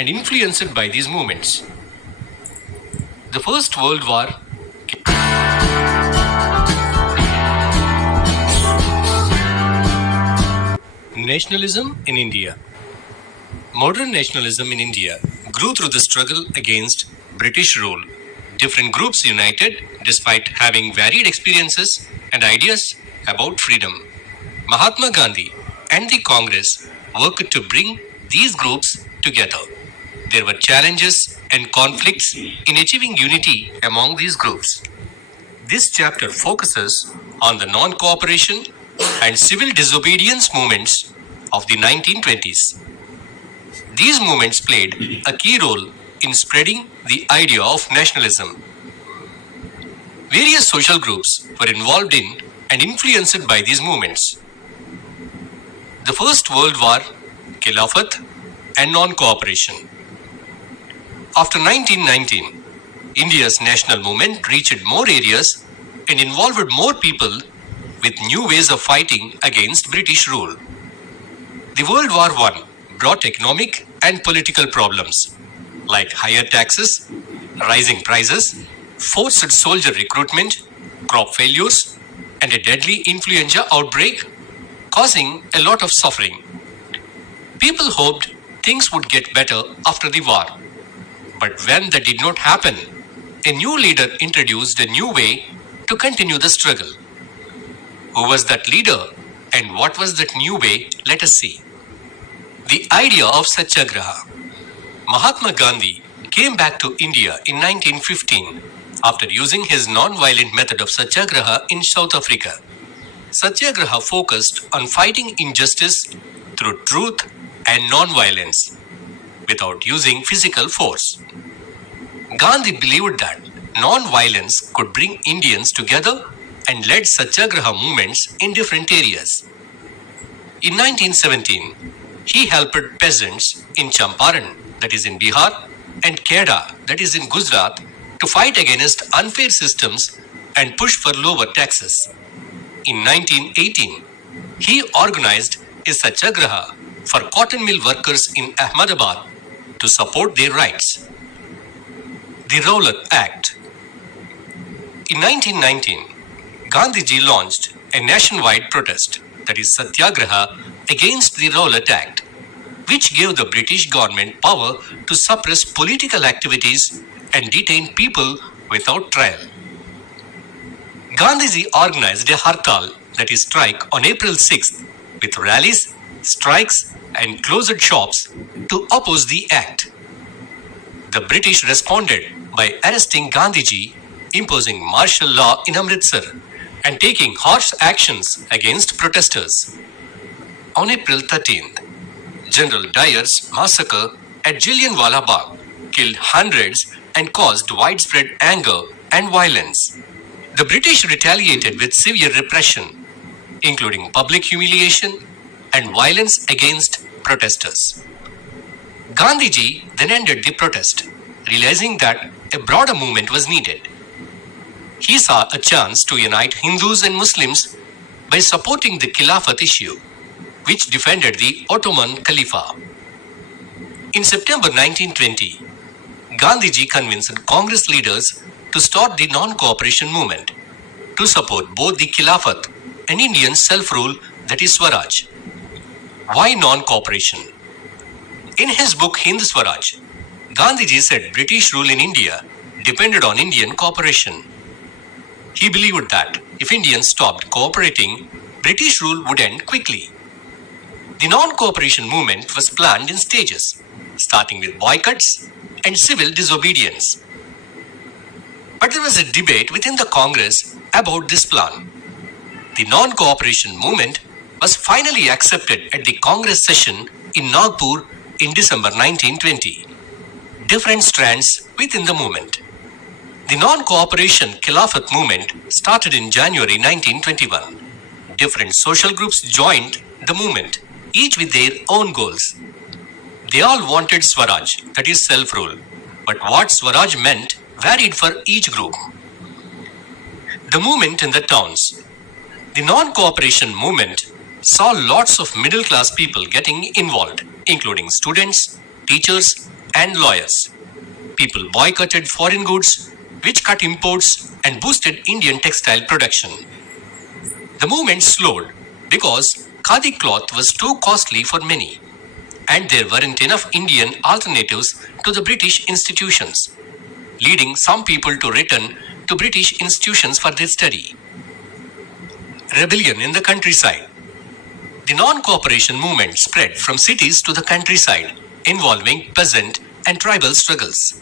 and influenced by these movements. The First World War Nationalism in India. Modern nationalism in India grew through the struggle against British rule. Different groups united despite having varied experiences and ideas about freedom. Mahatma Gandhi and the Congress worked to bring these groups together. There were challenges and conflicts in achieving unity among these groups. This chapter focuses on the non-cooperation and civil disobedience movements of the 1920s. These movements played a key role in spreading the idea of nationalism. Various social groups were involved in and influenced by these movements. The First World War, Khilafat, and non-cooperation. After 1919, India's national movement reached more areas and involved more people with new ways of fighting against British rule. The World War I brought economic and political problems like higher taxes, rising prices, forced soldier recruitment, crop failures, and a deadly influenza outbreak, causing a lot of suffering. People hoped things would get better after the war. But when that did not happen, a new leader introduced a new way to continue the struggle. Who was that leader and what was that new way? Let us see. The idea of Satyagraha. Mahatma Gandhi came back to India in 1915 after using his non-violent method of Satyagraha in South Africa. Satyagraha focused on fighting injustice through truth and non-violence without using physical force. Gandhi believed that non-violence could bring Indians together and led Satyagraha movements in different areas. In 1917, he helped peasants in Champaran, that is in Bihar, and Kheda, that is in Gujarat, to fight against unfair systems and push for lower taxes. In 1918, he organized a Satyagraha for cotton mill workers in Ahmedabad to support their rights. The Rowlatt Act. In 1919, Gandhiji launched a nationwide protest, that is Satyagraha, against the Rowlatt Act, which gave the British government power to suppress political activities and detain people without trial. Gandhiji organized a hartal, that is strike, on April 6th with rallies, strikes and closed shops to oppose the act. The British responded by arresting Gandhiji, imposing martial law in Amritsar and taking harsh actions against protesters. On April 13th, General Dyer's massacre at Jallianwala Bagh killed hundreds and caused widespread anger and violence. The British retaliated with severe repression, including public humiliation and violence against protesters. Gandhiji then ended the protest, realizing that a broader movement was needed. He saw a chance to unite Hindus and Muslims by supporting the Khilafat issue, which defended the Ottoman Caliphate. In September 1920, Gandhiji convinced Congress leaders to start the non-cooperation movement to support both the Khilafat and Indian self-rule, that is Swaraj. Why non-cooperation? In his book Hind Swaraj, Gandhiji said British rule in India depended on Indian cooperation. He believed that if Indians stopped cooperating, British rule would end quickly. The non-cooperation movement was planned in stages, starting with boycotts and civil disobedience. But there was a debate within the Congress about this plan. The non-cooperation movement was finally accepted at the Congress session in Nagpur in December 1920. Different strands within the movement. The non-cooperation Khilafat movement started in January 1921. Different social groups joined the movement, each with their own goals. They all wanted Swaraj, that is self-rule, but what Swaraj meant varied for each group. The movement in the towns. The non-cooperation movement saw lots of middle-class people getting involved, including students, teachers, and lawyers. People boycotted foreign goods, which cut imports and boosted Indian textile production. The movement slowed because khadi cloth was too costly for many, and there weren't enough Indian alternatives to the British institutions, leading some people to return to British institutions for their study. Rebellion in the countryside. The non-cooperation movement spread from cities to the countryside, involving peasant and tribal struggles.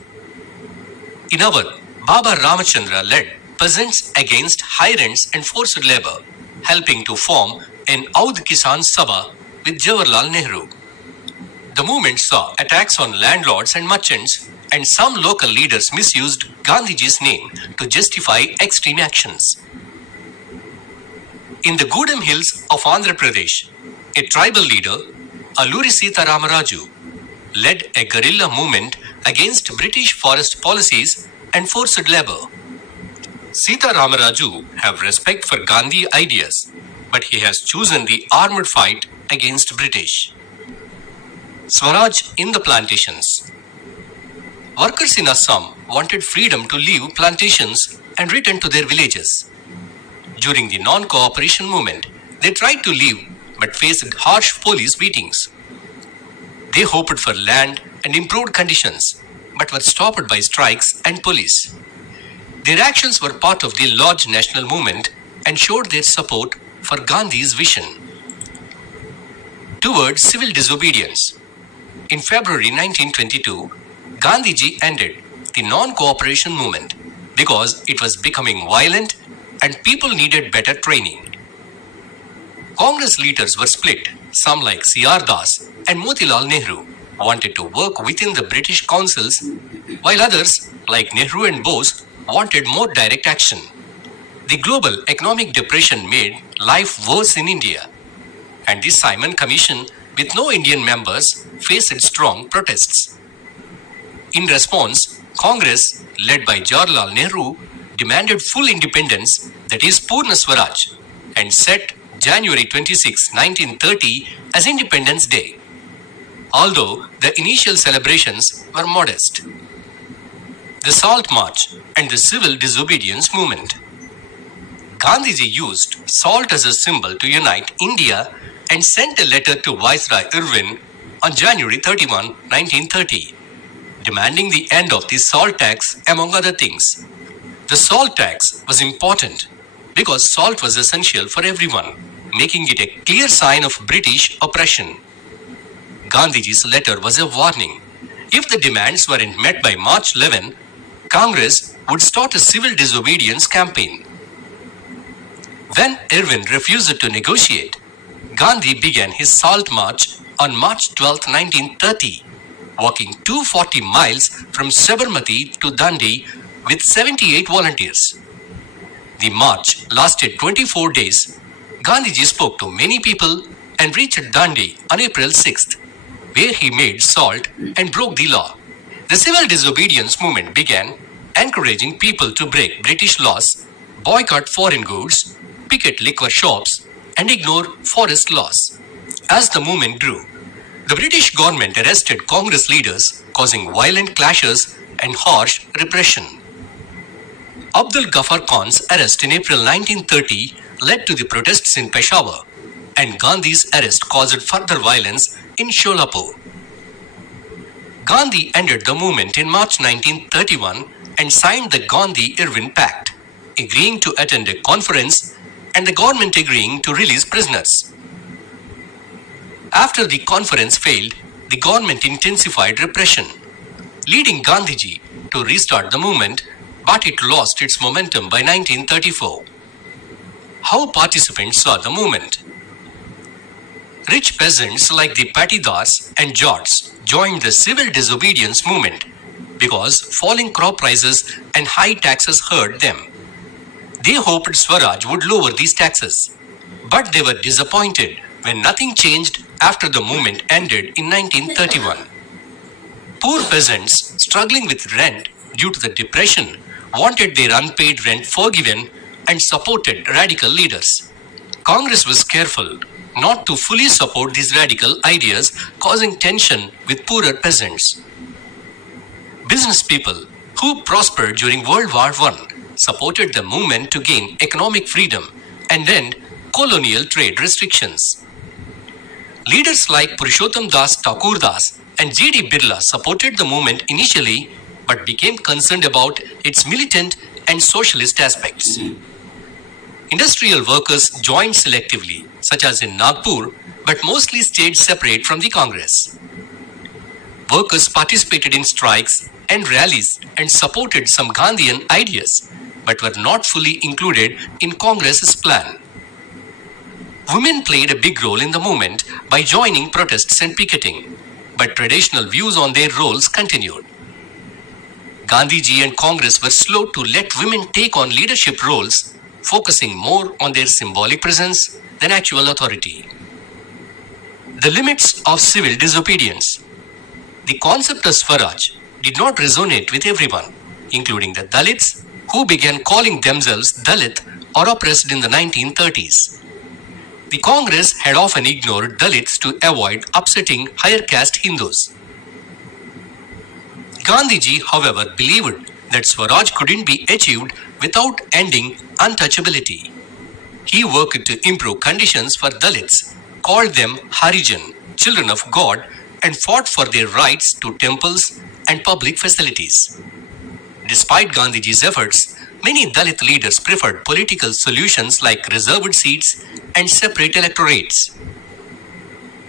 In Awadh, Baba Ramachandra led peasants against high rents and forced labor, helping to form an Awadh Kisan Sabha with Jawaharlal Nehru. The movement saw attacks on landlords and merchants, and some local leaders misused Gandhiji's name to justify extreme actions. In the Gudem Hills of Andhra Pradesh, a tribal leader, Alluri Sita Ramaraju, led a guerrilla movement against British forest policies and forced labor. Sita Ramaraju have respect for Gandhi ideas, but he has chosen the armed fight against British. Swaraj in the plantations. Workers in Assam wanted freedom to leave plantations and return to their villages. During the non-cooperation movement, they tried to leave but faced harsh police beatings. They hoped for land and improved conditions, but were stopped by strikes and police. Their actions were part of the large national movement and showed their support for Gandhi's vision. Towards civil disobedience. In February 1922, Gandhiji ended the non-cooperation movement because it was becoming violent and people needed better training. Congress leaders were split. Some like C.R. Das and Motilal Nehru wanted to work within the British councils, while others like Nehru and Bose wanted more direct action. The global economic depression made life worse in India, and the Simon Commission, with no Indian members, faced strong protests. In response, Congress, led by Jawaharlal Nehru, demanded full independence, that is Purna Swaraj, and set January 26, 1930 as Independence Day, although the initial celebrations were modest. The Salt March and the Civil Disobedience Movement. Gandhiji used salt as a symbol to unite India and sent a letter to Viceroy Irwin on January 31, 1930, demanding the end of the salt tax, among other things. The salt tax was important because salt was essential for everyone, making it a clear sign of British oppression. Gandhiji's letter was a warning. If the demands weren't met by March 11, Congress would start a civil disobedience campaign. When Irwin refused to negotiate, Gandhi began his Salt March on March 12, 1930, walking 240 miles from Sabarmati to Dandi with 78 volunteers. The march lasted 24 days. Gandhiji spoke to many people and reached Dandi on April 6th, where he made salt and broke the law. The civil disobedience movement began, encouraging people to break British laws, boycott foreign goods, picket liquor shops, and ignore forest laws. As the movement grew, the British government arrested Congress leaders, causing violent clashes and harsh repression. Abdul Ghaffar Khan's arrest in April 1930 led to the protests in Peshawar, and Gandhi's arrest caused further violence in Sholapur. Gandhi ended the movement in March 1931 and signed the Gandhi-Irwin Pact, agreeing to attend a conference and the government agreeing to release prisoners. After the conference failed, the government intensified repression, leading Gandhiji to restart the movement, but it lost its momentum by 1934. How participants saw the movement. Rich peasants like the Patidars and Jats joined the civil disobedience movement because falling crop prices and high taxes hurt them. They hoped Swaraj would lower these taxes, but they were disappointed when nothing changed after the movement ended in 1931. Poor peasants struggling with rent due to the depression wanted their unpaid rent forgiven and supported radical leaders. Congress was careful not to fully support these radical ideas, causing tension with poorer peasants. Business people who prospered during World War I supported the movement to gain economic freedom and end colonial trade restrictions. Leaders like Purushottam Das Thakur Das and G.D. Birla supported the movement initially but became concerned about its militant and socialist aspects. Industrial workers joined selectively, such as in Nagpur, but mostly stayed separate from the Congress. Workers participated in strikes and rallies and supported some Gandhian ideas, but were not fully included in Congress's plan. Women played a big role in the movement by joining protests and picketing, but traditional views on their roles continued. Gandhiji and Congress were slow to let women take on leadership roles, focusing more on their symbolic presence than actual authority. The limits of civil disobedience. The concept of Swaraj did not resonate with everyone, including the Dalits, who began calling themselves Dalit or oppressed in the 1930s. The Congress had often ignored Dalits to avoid upsetting higher caste Hindus. Gandhiji, however, believed that Swaraj couldn't be achieved without ending untouchability. He worked to improve conditions for Dalits, called them Harijan, children of God, and fought for their rights to temples and public facilities. Despite Gandhiji's efforts, many Dalit leaders preferred political solutions like reserved seats and separate electorates.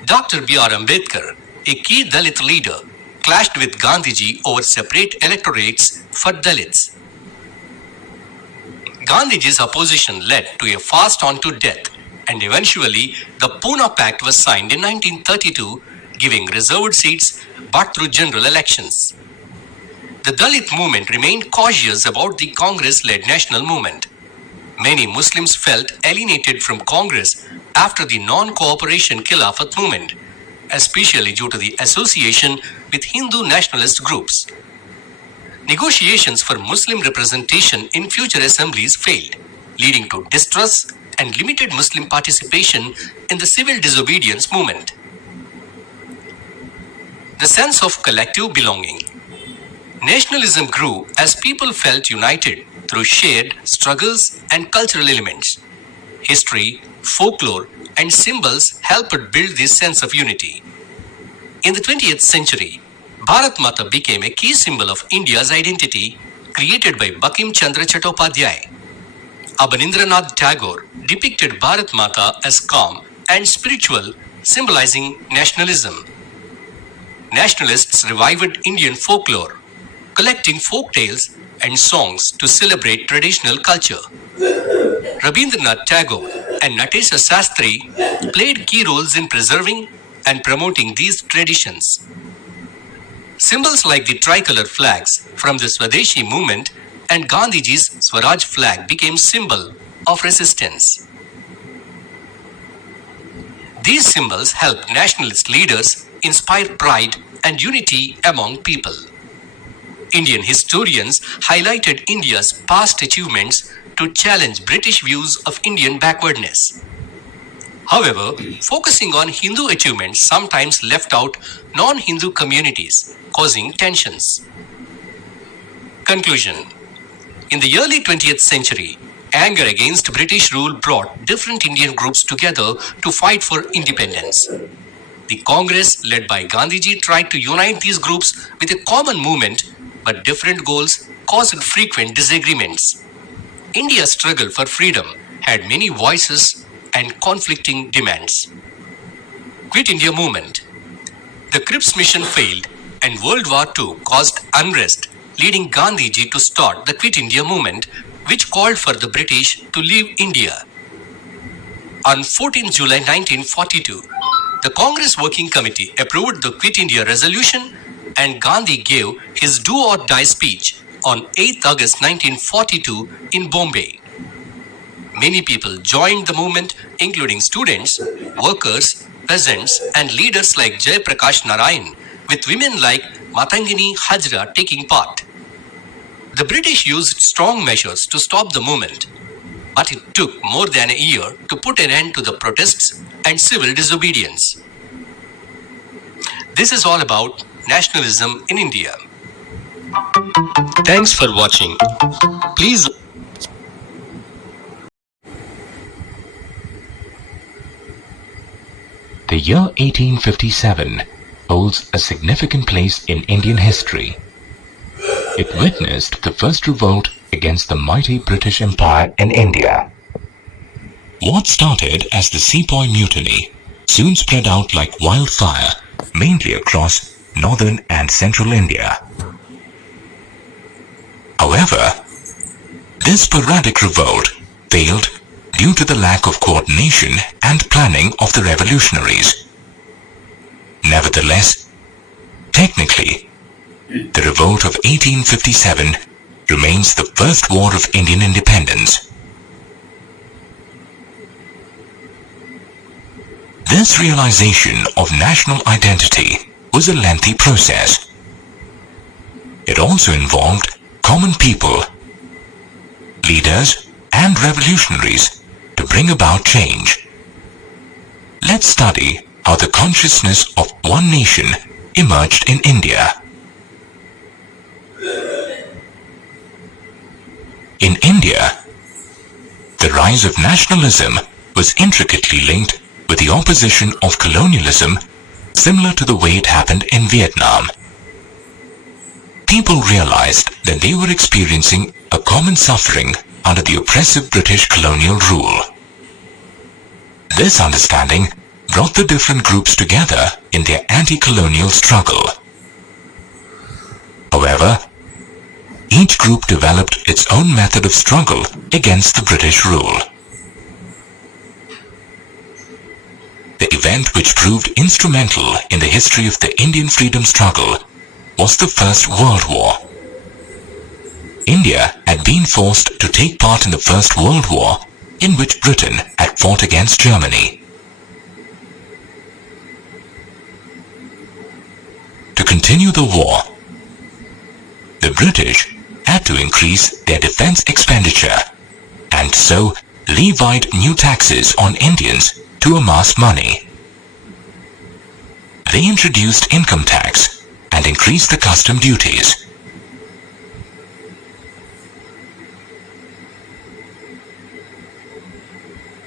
Dr. B.R. Ambedkar, a key Dalit leader, clashed with Gandhiji over separate electorates for Dalits. Gandhiji's opposition led to a fast on to death, and eventually the Pune Pact was signed in 1932, giving reserved seats but through general elections. The Dalit movement remained cautious about the Congress-led national movement. Many Muslims felt alienated from Congress after the non-cooperation Khilafat movement, especially due to the association with Hindu nationalist groups. Negotiations for Muslim representation in future assemblies failed, leading to distrust and limited Muslim participation in the civil disobedience movement. The sense of collective belonging. Nationalism grew as people felt united through shared struggles and cultural elements. History, folklore, and symbols helped build this sense of unity. In the 20th century, Bharat Mata became a key symbol of India's identity, created by Bankim Chandra Chattopadhyay. Abanindranath Tagore depicted Bharat Mata as calm and spiritual, symbolizing nationalism. Nationalists revived Indian folklore, collecting folk tales and songs to celebrate traditional culture. Rabindranath Tagore and Natesha Sastry played key roles in preserving and promoting these traditions. Symbols like the tricolor flags from the Swadeshi movement and Gandhiji's Swaraj flag became symbol of resistance. These symbols helped nationalist leaders inspire pride and unity among people. Indian historians highlighted India's past achievements to challenge British views of Indian backwardness. However, focusing on Hindu achievements sometimes left out non-Hindu communities, causing tensions. Conclusion. In the early 20th century, anger against British rule brought different Indian groups together to fight for independence. The Congress, led by Gandhiji, tried to unite these groups with a common movement, but different goals caused frequent disagreements. India's struggle for freedom had many voices and conflicting demands. Quit India movement. The Cripps mission failed and World War II caused unrest, leading Gandhiji to start the Quit India movement, which called for the British to leave India. On 14 July 1942, the Congress Working Committee approved the Quit India resolution and Gandhi gave his do or die speech on 8 August 1942 in Bombay. Many people joined the movement, including students, workers, peasants, and leaders like Jai Prakash Narayan, with women like Matangini Hajra taking part. The British used strong measures to stop the movement, but it took more than a year to put an end to the protests and civil disobedience. This is all about nationalism in India. Thanks for watching. Please. The year 1857 holds a significant place in Indian history. It witnessed the first revolt against the mighty British Empire in India. What started as the Sepoy Mutiny soon spread out like wildfire, mainly across northern and central India. However, this sporadic revolt failed due to the lack of coordination and planning of the revolutionaries. Nevertheless, technically, the revolt of 1857 remains the first war of Indian independence. This realization of national identity was a lengthy process. It also involved common people, leaders, and revolutionaries to bring about change. Let's study how the consciousness of one nation emerged in India. In India, the rise of nationalism was intricately linked with the opposition of colonialism, similar to the way it happened in Vietnam. People realized that they were experiencing a common suffering under the oppressive British colonial rule. This understanding brought the different groups together in their anti-colonial struggle. However, each group developed its own method of struggle against the British rule. The event which proved instrumental in the history of the Indian freedom struggle was the First World War. India had been forced to take part in the First World War, in which Britain had fought against Germany. To continue the war, the British had to increase their defense expenditure and so levied new taxes on Indians to amass money. They introduced income tax and increased the custom duties.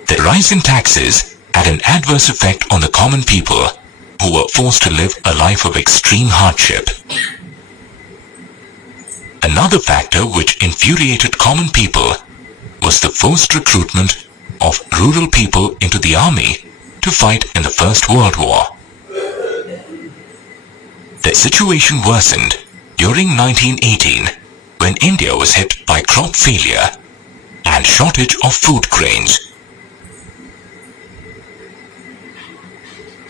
The rise in taxes had an adverse effect on the common people who were forced to live a life of extreme hardship. Another factor which infuriated common people was the forced recruitment of rural people into the army to fight in the First World War. The situation worsened during 1918 when India was hit by crop failure and shortage of food grains.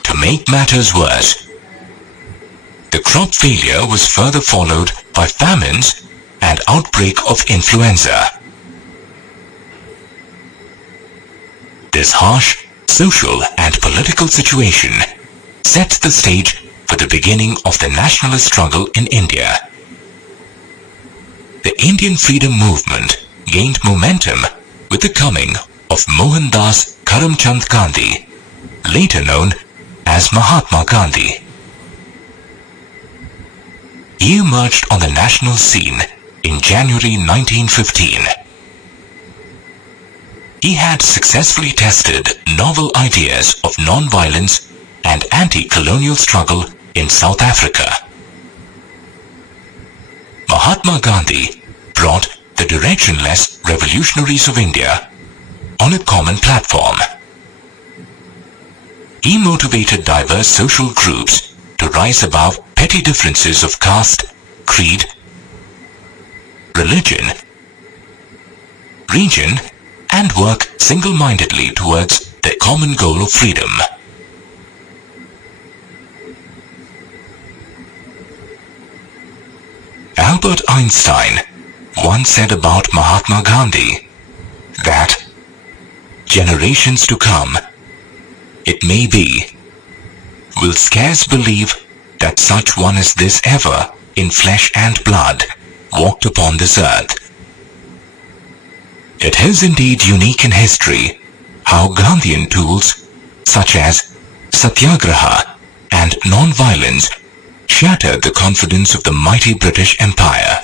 To make matters worse, the crop failure was further followed by famines and outbreak of influenza. This harsh social and political situation set the stage for the beginning of the nationalist struggle in India. The Indian freedom movement gained momentum with the coming of Mohandas Karamchand Gandhi, later known as Mahatma Gandhi. He emerged on the national scene in January 1915. He had successfully tested novel ideas of non-violence and anti-colonial struggle in South Africa. Mahatma Gandhi brought the directionless revolutionaries of India on a common platform. He motivated diverse social groups to rise above petty differences of caste, creed, religion, region, and work single-mindedly towards the common goal of freedom. Albert Einstein once said about Mahatma Gandhi that generations to come, it may be, will scarce believe that such one as this ever, in flesh and blood, walked upon this earth. It is indeed unique in history how Gandhian tools such as satyagraha and non-violence shattered the confidence of the mighty British Empire.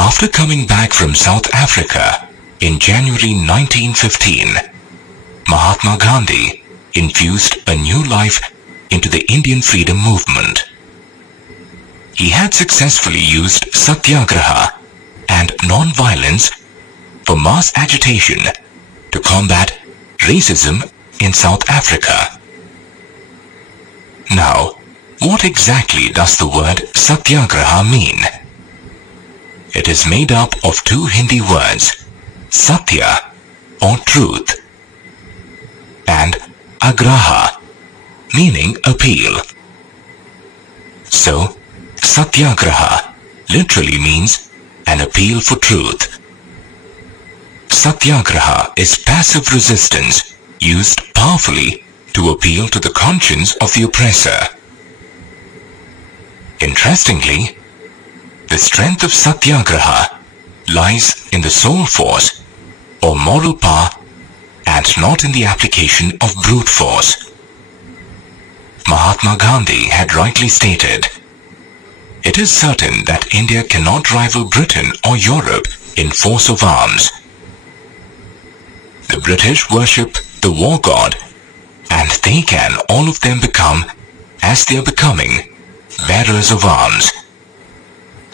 After coming back from South Africa in January 1915, Mahatma Gandhi infused a new life into the Indian freedom movement. He had successfully used satyagraha and non-violence for mass agitation to combat racism in South Africa. Now, what exactly does the word satyagraha mean? It is made up of two Hindi words, satya or truth, and agraha, meaning appeal. So, satyagraha literally means an appeal for truth. Satyagraha is passive resistance used powerfully to appeal to the conscience of the oppressor. Interestingly, the strength of satyagraha lies in the soul force or moral power and not in the application of brute force. Mahatma Gandhi had rightly stated, "It is certain that India cannot rival Britain or Europe in force of arms. The British worship the war god, and they can all of them become, as they are becoming, bearers of arms.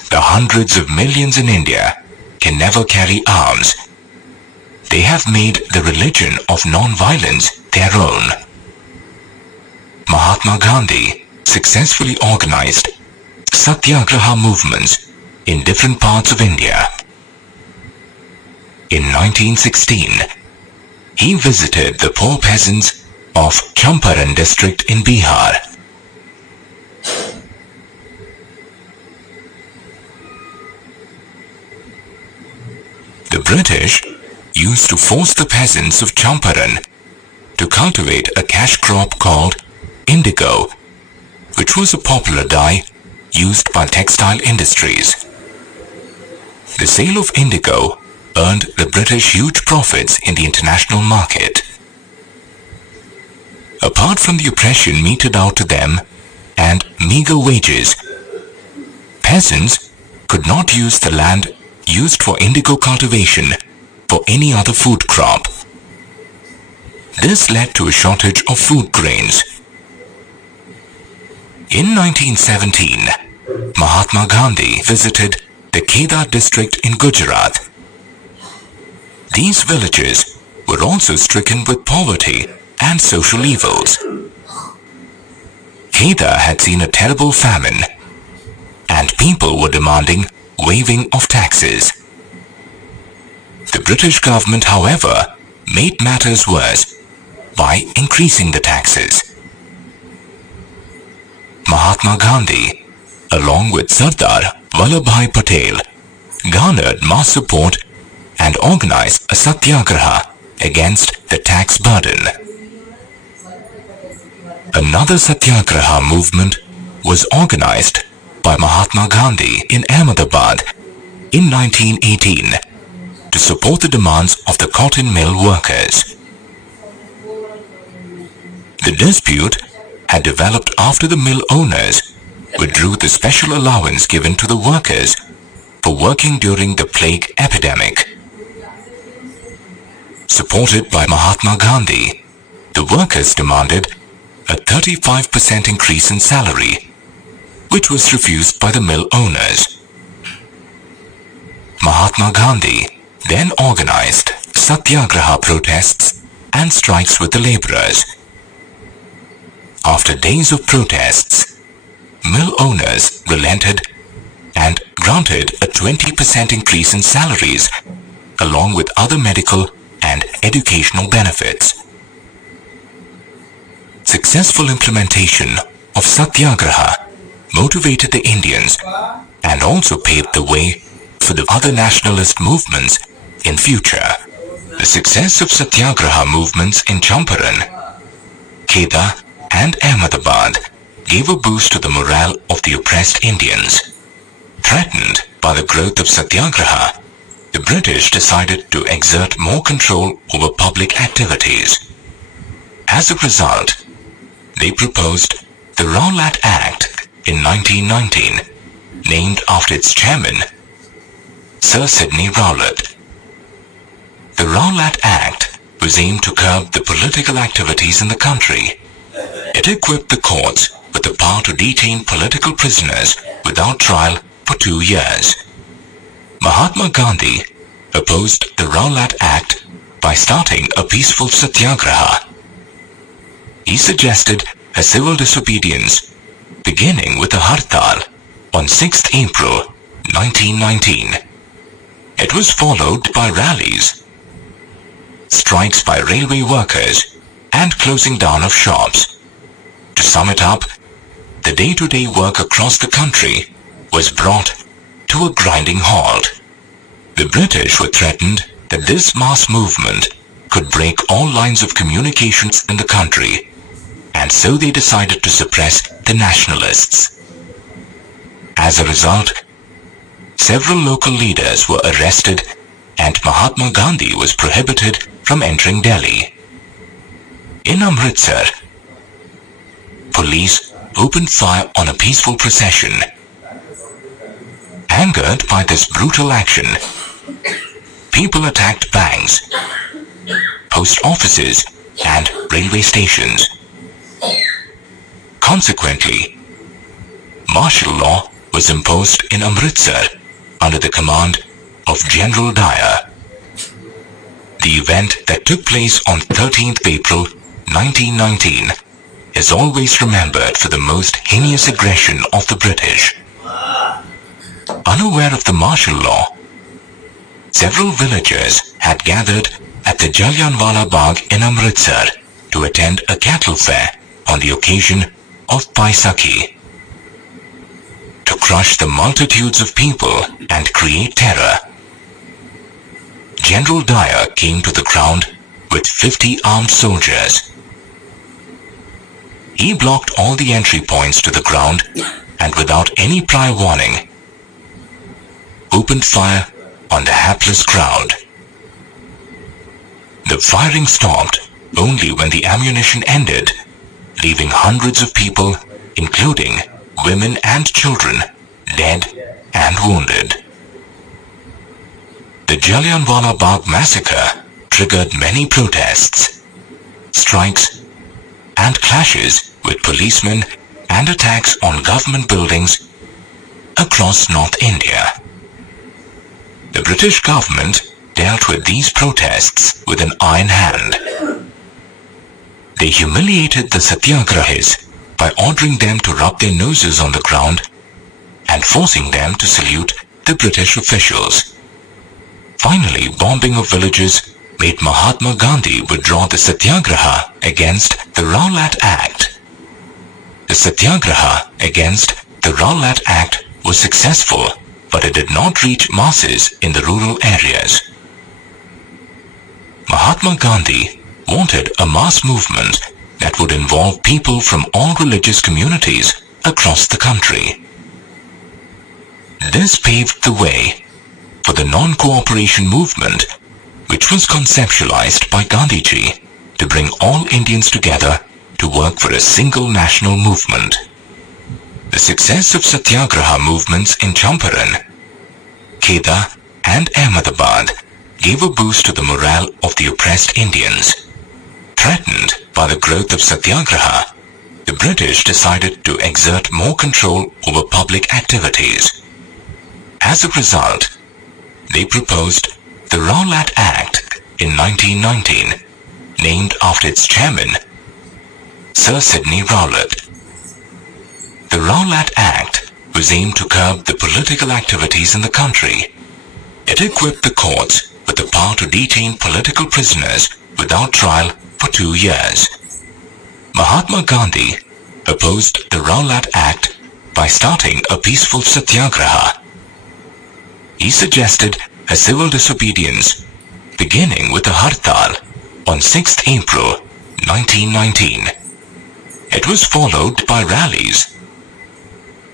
The hundreds of millions in India can never carry arms. They have made the religion of non-violence their own." Mahatma Gandhi successfully organized satyagraha movements in different parts of India. In 1916, he visited the poor peasants of Champaran district in Bihar. The British used to force the peasants of Champaran to cultivate a cash crop called indigo, which was a popular dye used by textile industries. The sale of indigo earned the British huge profits in the international market. Apart from the oppression meted out to them and meager wages, peasants could not use the land used for indigo cultivation for any other food crop. This led to a shortage of food grains. In 1917, Mahatma Gandhi visited the Kheda district in Gujarat. These villages were also stricken with poverty and social evils. Kheda had seen a terrible famine, and people were demanding waiving of taxes. The British government, however, made matters worse by increasing the taxes. Mahatma Gandhi, along with Sardar Vallabhbhai Patel, garnered mass support and organized a satyagraha against the tax burden. Another satyagraha movement was organized by Mahatma Gandhi in Ahmedabad in 1918 to support the demands of the cotton mill workers. The dispute had developed after the mill owners withdrew the special allowance given to the workers for working during the plague epidemic. Supported by Mahatma Gandhi, the workers demanded a 35% increase in salary, which was refused by the mill owners. Mahatma Gandhi then organized satyagraha protests and strikes with the laborers. After days of protests, mill owners relented and granted a 20% increase in salaries, along with other medical and educational benefits. Successful implementation of satyagraha motivated the Indians and also paved the way for the other nationalist movements in future. The success of satyagraha movements in Champaran, Kheda and Ahmedabad gave a boost to the morale of the oppressed Indians. Threatened by the growth of satyagraha, the British decided to exert more control over public activities. As a result, they proposed the Rowlatt Act in 1919, named after its chairman, Sir Sidney Rowlatt. The Rowlatt Act was aimed to curb the political activities in the country. It equipped the courts with the power to detain political prisoners without trial for 2 years. Mahatma Gandhi opposed the Rowlatt Act by starting a peaceful satyagraha. He suggested a civil disobedience beginning with a hartal on 6th April 1919. It was followed by rallies, strikes by railway workers, and closing down of shops. To sum it up, the day-to-day work across the country was brought to a grinding halt. The British were threatened that this mass movement could break all lines of communications in the country, and so they decided to suppress the nationalists. As a result, several local leaders were arrested and Mahatma Gandhi was prohibited from entering Delhi. In Amritsar, police opened fire on a peaceful procession. Angered by this brutal action, people attacked banks, post offices, and railway stations. Consequently, martial law was imposed in Amritsar under the command of General Dyer. The event that took place on 13th April 1919 is always remembered for the most heinous aggression of the British. Unaware of the martial law, several villagers had gathered at the Jallianwala Bagh in Amritsar to attend a cattle fair on the occasion of Baisakhi. To crush the multitudes of people and create terror, General Dyer came to the ground with 50 armed soldiers. He blocked all the entry points to the ground and without any prior warning, opened fire on the hapless crowd. The firing stopped only when the ammunition ended, leaving hundreds of people, including women and children, dead and wounded. The Jallianwala Bagh massacre triggered many protests, strikes, and clashes with policemen and attacks on government buildings across North India. The British government dealt with these protests with an iron hand. They humiliated the satyagrahis by ordering them to rub their noses on the ground and forcing them to salute the British officials. Finally, bombing of villages made Mahatma Gandhi withdraw the satyagraha against the Rowlatt Act. The satyagraha against the Rowlatt Act was successful, but it did not reach masses in the rural areas. Mahatma Gandhi wanted a mass movement that would involve people from all religious communities across the country. This paved the way for the non-cooperation movement, which was conceptualized by Gandhiji to bring all Indians together to work for a single national movement. The success of satyagraha movements in Champaran, Kheda, and Ahmedabad gave a boost to the morale of the oppressed Indians. Threatened by the growth of satyagraha, the British decided to exert more control over public activities. As a result, they proposed the Rowlatt Act in 1919, named after its chairman, Sir Sidney Rowlatt. The Rowlatt Act was aimed to curb the political activities in the country. It equipped the courts with the power to detain political prisoners without trial for 2 years. Mahatma Gandhi opposed the Rowlatt Act by starting a peaceful satyagraha. He suggested a civil disobedience beginning with a hartal on 6th April 1919. It was followed by rallies,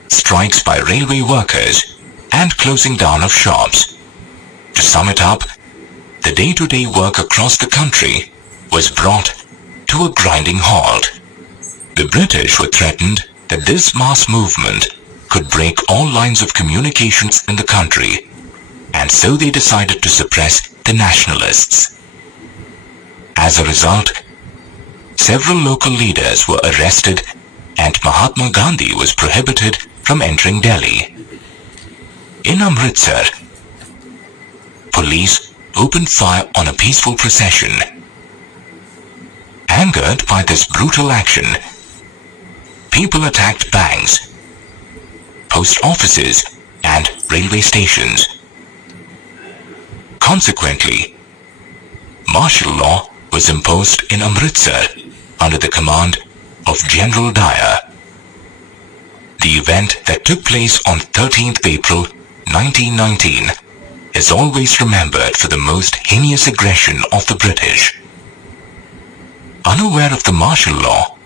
strikes by railway workers, and closing down of shops. To sum it up, the day-to-day work across the country was brought to a grinding halt. The British were threatened that this mass movement could break all lines of communications in the country, and so they decided to suppress the nationalists. As a result, several local leaders were arrested and Mahatma Gandhi was prohibited from entering Delhi. In Amritsar, police opened fire on a peaceful procession. Angered by this brutal action, people attacked banks, post offices, and railway stations. Consequently, martial law was imposed in Amritsar under the command of General Dyer. The event that took place on 13th April 1919 is always remembered for the most heinous aggression of the British. Unaware of the martial law,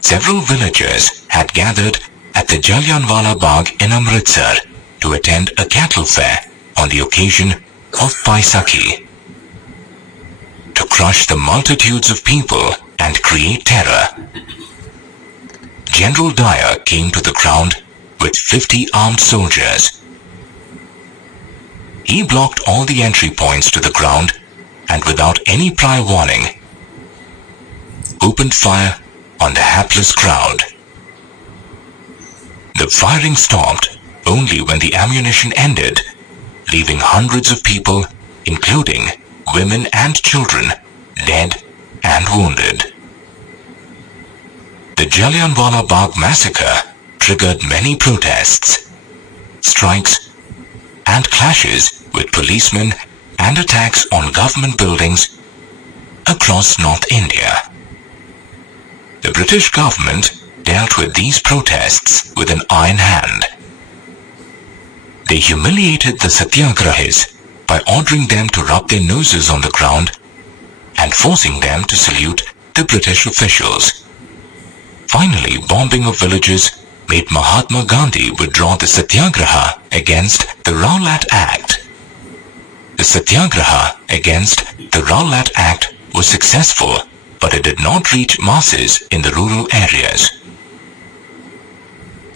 several villagers had gathered at the Jallianwala Bagh in Amritsar to attend a cattle fair on the occasion of Baisakhi. To crush the multitudes of people and create terror, General Dyer came to the ground with 50 armed soldiers. He blocked all the entry points to the ground and without any prior warning, opened fire on the hapless crowd. The firing stopped only when the ammunition ended, leaving hundreds of people, including women and children, dead and wounded. The Jallianwala Bagh massacre triggered many protests, strikes, and clashes with policemen and attacks on government buildings across North India. The British government dealt with these protests with an iron hand. They humiliated the Satyagrahis by ordering them to rub their noses on the ground and forcing them to salute the British officials. Finally, bombing of villages made Mahatma Gandhi withdraw the Satyagraha against the Rowlatt Act. The Satyagraha against the Rowlatt Act was successful, but it did not reach masses in the rural areas.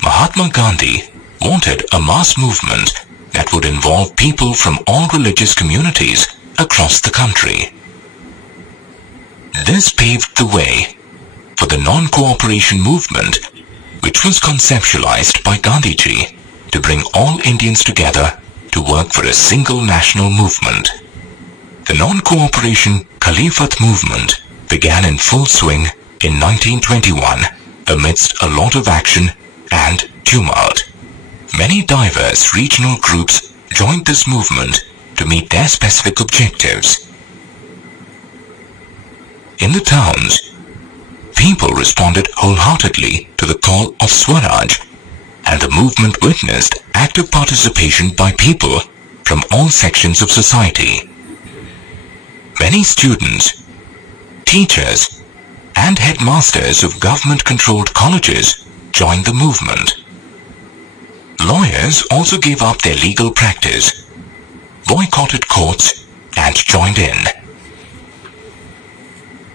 Mahatma Gandhi wanted a mass movement that would involve people from all religious communities across the country. This paved the way for the non-cooperation movement, which was conceptualized by Gandhiji to bring all Indians together to work for a single national movement. The non-cooperation Khalifat movement began in full swing in 1921 amidst a lot of action and tumult. Many diverse regional groups joined this movement to meet their specific objectives. In the towns, people responded wholeheartedly to the call of Swaraj, and the movement witnessed active participation by people from all sections of society. Many students, teachers, and headmasters of government-controlled colleges joined the movement. Lawyers also gave up their legal practice, boycotted courts, and joined in.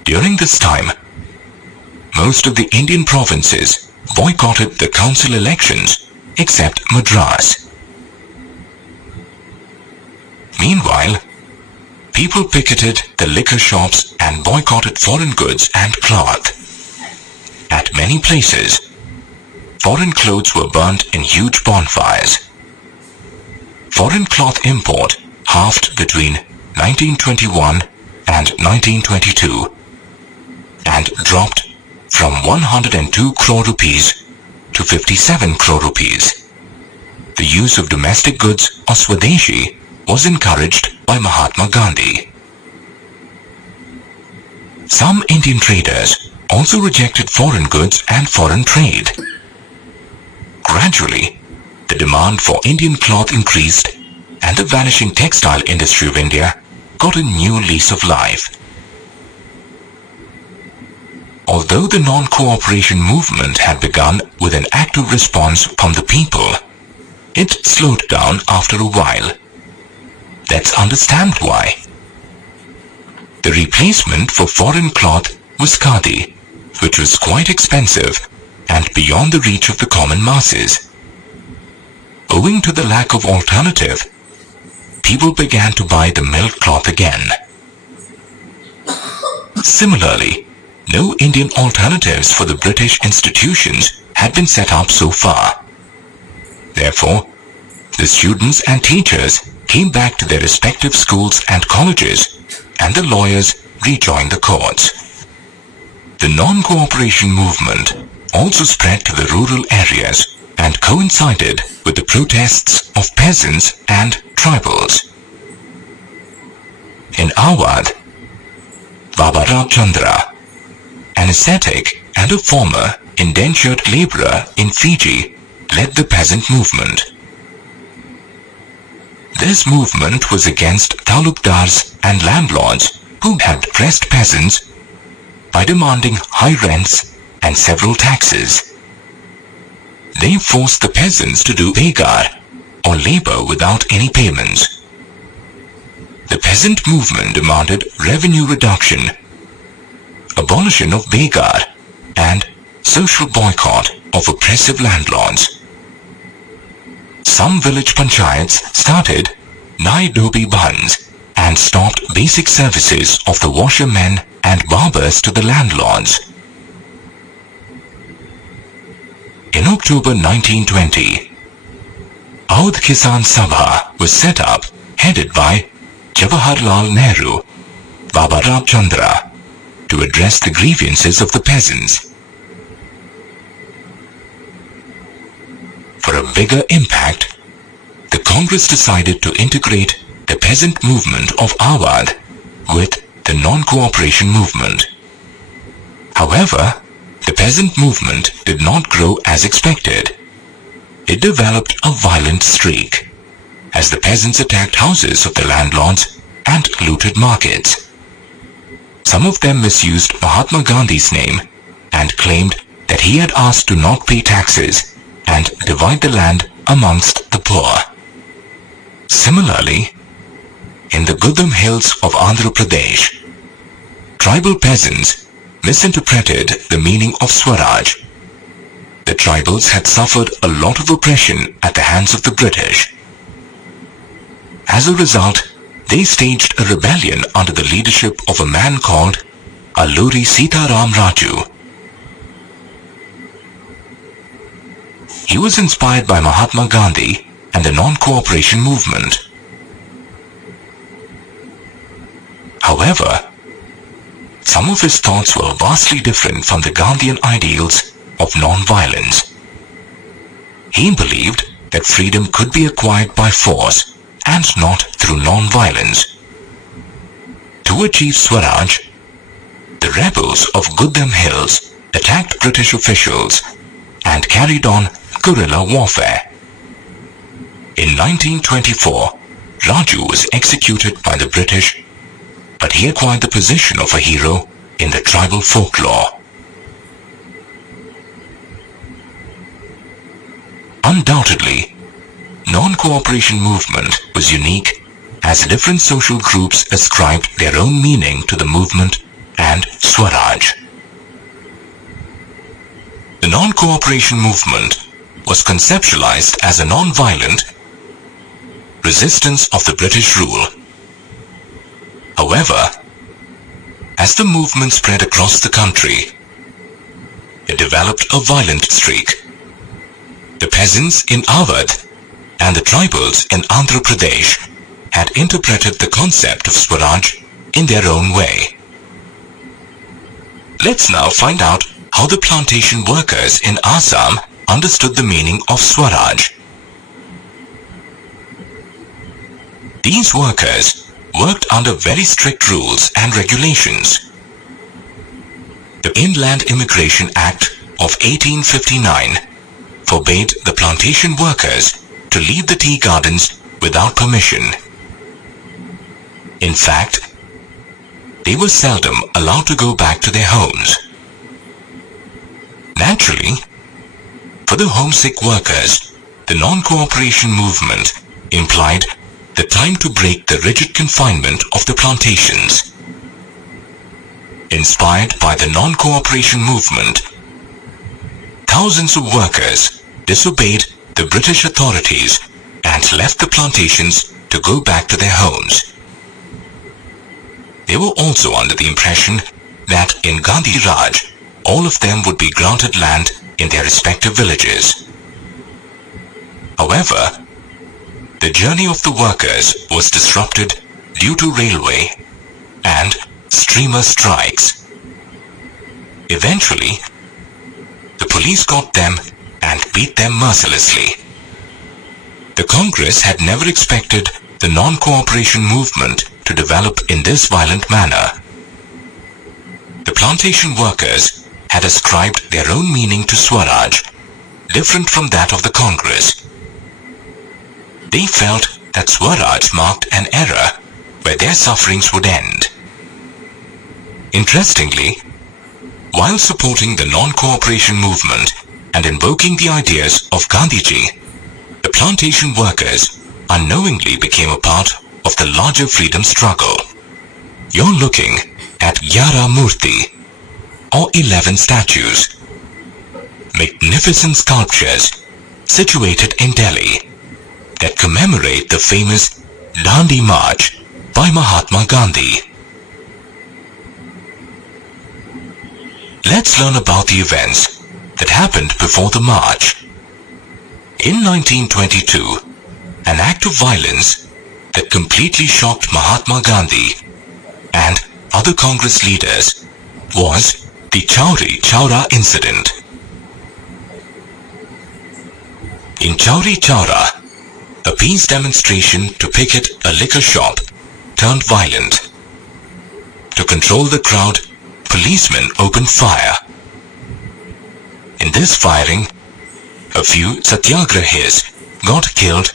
During this time, most of the Indian provinces boycotted the council elections except Madras. Meanwhile, people picketed the liquor shops and boycotted foreign goods and cloth. At many places, foreign clothes were burnt in huge bonfires. Foreign cloth import halved between 1921 and 1922 and dropped from 102 crore rupees to 57 crore rupees. The use of domestic goods or Swadeshi was encouraged by Mahatma Gandhi. Some Indian traders also rejected foreign goods and foreign trade. Gradually, the demand for Indian cloth increased and the vanishing textile industry of India got a new lease of life. Although the non-cooperation movement had begun with an active response from the people, it slowed down after a while. Let's understand why. The replacement for foreign cloth was khadi, which was quite expensive and beyond the reach of the common masses. Owing to the lack of alternative, people began to buy the milk cloth again. Similarly, no Indian alternatives for the British institutions had been set up so far. Therefore, the students and teachers came back to their respective schools and colleges, and the lawyers rejoined the courts. The non-cooperation movement also spread to the rural areas and coincided with the protests of peasants and tribals. In Awadh, Baba Ramchandra, an ascetic and a former indentured laborer in Fiji, led the peasant movement. This movement was against talukdars and landlords who had pressed peasants by demanding high rents and several taxes. They forced the peasants to do begar, or labor without any payments. The peasant movement demanded revenue reduction, abolition of begar, and social boycott of oppressive landlords. Some village panchayats started Nai-Dobi bands and stopped basic services of the washermen and barbers to the landlords. In October 1920, Audh Kisan Sabha was set up, headed by Jawaharlal Nehru, Baba Ramchandra, to address the grievances of the peasants. For a bigger impact, the Congress decided to integrate the peasant movement of Awadh with the non-cooperation movement. However, the peasant movement did not grow as expected. It developed a violent streak, as the peasants attacked houses of the landlords and looted markets. Some of them misused Mahatma Gandhi's name and claimed that he had asked to not pay taxes and divide the land amongst the poor. Similarly, in the Gudam hills of Andhra Pradesh, tribal peasants misinterpreted the meaning of Swaraj. The tribals had suffered a lot of oppression at the hands of the British. As a result, they staged a rebellion under the leadership of a man called Alluri Sitaram Raju. He was inspired by Mahatma Gandhi and the non-cooperation movement. However, some of his thoughts were vastly different from the Gandhian ideals of non-violence. He believed that freedom could be acquired by force and not through non-violence. To achieve Swaraj, the rebels of Gudam Hills attacked British officials and carried on guerrilla warfare. In 1924, Raju was executed by the British, but he acquired the position of a hero in the tribal folklore. Undoubtedly, non-cooperation movement was unique as different social groups ascribed their own meaning to the movement and Swaraj. The non-cooperation movement was conceptualized as a non-violent resistance of the British rule. However, as the movement spread across the country, it developed a violent streak. The peasants in Awadh and the tribals in Andhra Pradesh had interpreted the concept of Swaraj in their own way. Let's now find out how the plantation workers in Assam understood the meaning of Swaraj. These workers worked under very strict rules and regulations. The Inland Immigration Act of 1859 forbade the plantation workers to leave the tea gardens without permission. In fact, they were seldom allowed to go back to their homes. Naturally, for the homesick workers, the non-cooperation movement implied the time to break the rigid confinement of the plantations. Inspired by the non-cooperation movement, thousands of workers disobeyed the British authorities and left the plantations to go back to their homes. They were also under the impression that in Gandhi Raj, all of them would be granted land in their respective villages. However, the journey of the workers was disrupted due to railway and steamer strikes. Eventually, the police got them and beat them mercilessly. The Congress had never expected the non-cooperation movement to develop in this violent manner. The plantation workers had ascribed their own meaning to Swaraj, different from that of the Congress. They felt that Swaraj marked an era where their sufferings would end. Interestingly, while supporting the non-cooperation movement and invoking the ideas of Gandhiji, the plantation workers unknowingly became a part of the larger freedom struggle. You're looking at Yara Murti, or 11 statues, magnificent sculptures situated in Delhi that commemorate the famous Dandi March by Mahatma Gandhi. Let's learn about the events that happened before the march. In 1922, an act of violence that completely shocked Mahatma Gandhi and other Congress leaders was the Chauri Chaura incident. In Chauri Chaura, a peace demonstration to picket a liquor shop turned violent. To control the crowd, policemen opened fire. In this firing, a few satyagrahis got killed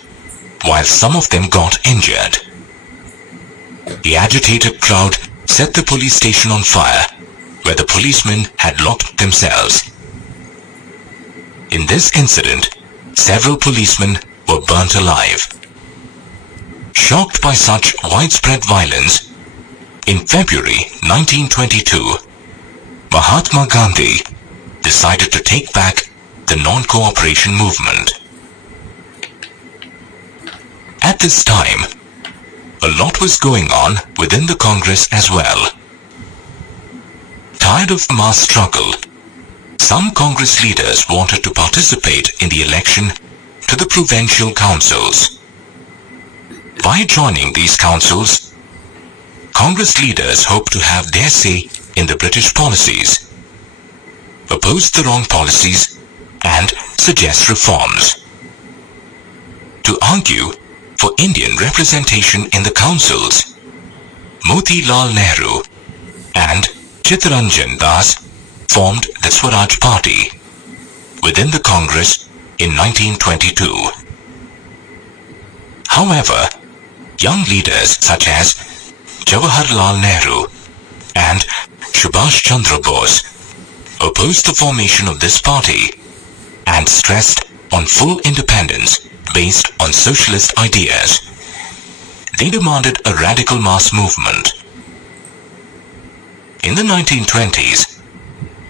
while some of them got injured. The agitated crowd set the police station on fire where the policemen had locked themselves. In this incident, several policemen were burnt alive. Shocked by such widespread violence, in February 1922, Mahatma Gandhi decided to take back the non-cooperation movement. At this time, a lot was going on within the Congress as well. Tired of the mass struggle, some Congress leaders wanted to participate in the election to the provincial councils. By joining these councils, Congress leaders hoped to have their say in the British policies, oppose the wrong policies, and suggest reforms. To argue for Indian representation in the councils, Motilal Nehru and Chittaranjan Das formed the Swaraj Party within the Congress in 1922. However, young leaders such as Jawaharlal Nehru and Subhash Chandra Bose opposed the formation of this party and stressed on full independence based on socialist ideas. They demanded a radical mass movement. In the 1920s,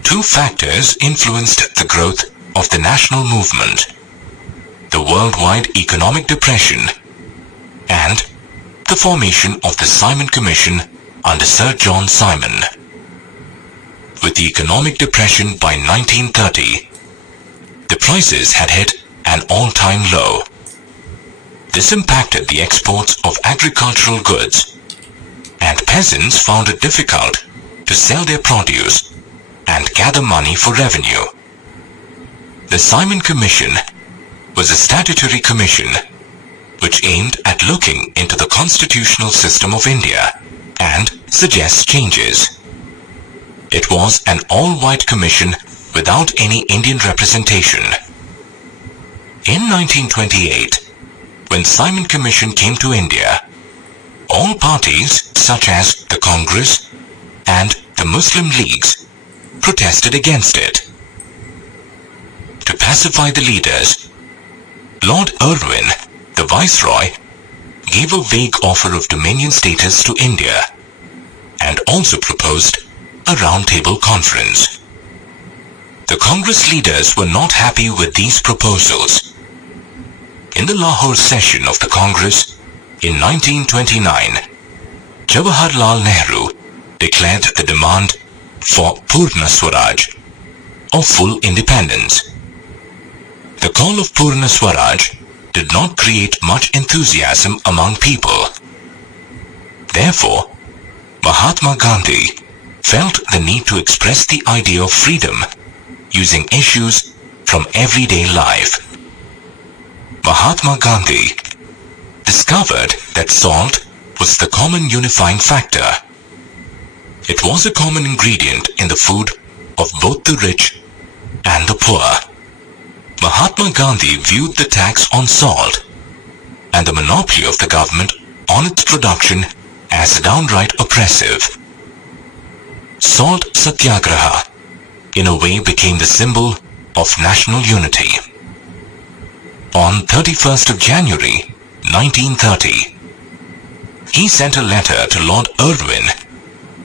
two factors influenced the growth of the national movement: the worldwide economic depression and the formation of the Simon Commission under Sir John Simon. With the economic depression by 1930, the prices had hit an all-time low. This impacted the exports of agricultural goods, and peasants found it difficult to sell their produce and gather money for revenue. The Simon Commission was a statutory commission which aimed at looking into the constitutional system of India and suggest changes. It was an all-white commission without any Indian representation. In 1928, when Simon Commission came to India, all parties such as the Congress and the Muslim Leagues protested against it. To pacify the leaders, Lord Irwin, the Viceroy, gave a vague offer of dominion status to India and also proposed a roundtable conference. The Congress leaders were not happy with these proposals. In the Lahore session of the Congress, In 1929, Jawaharlal Nehru declared the demand for Purna Swaraj, or full independence. The call of Purna Swaraj did not create much enthusiasm among people. Therefore, Mahatma Gandhi felt the need to express the idea of freedom using issues from everyday life. Mahatma Gandhi discovered that salt was the common unifying factor. It was a common ingredient in the food of both the rich and the poor. Mahatma Gandhi viewed the tax on salt and the monopoly of the government on its production as downright oppressive. Salt Satyagraha in a way became the symbol of national unity. On 31st of January 1930, he sent a letter to Lord Irwin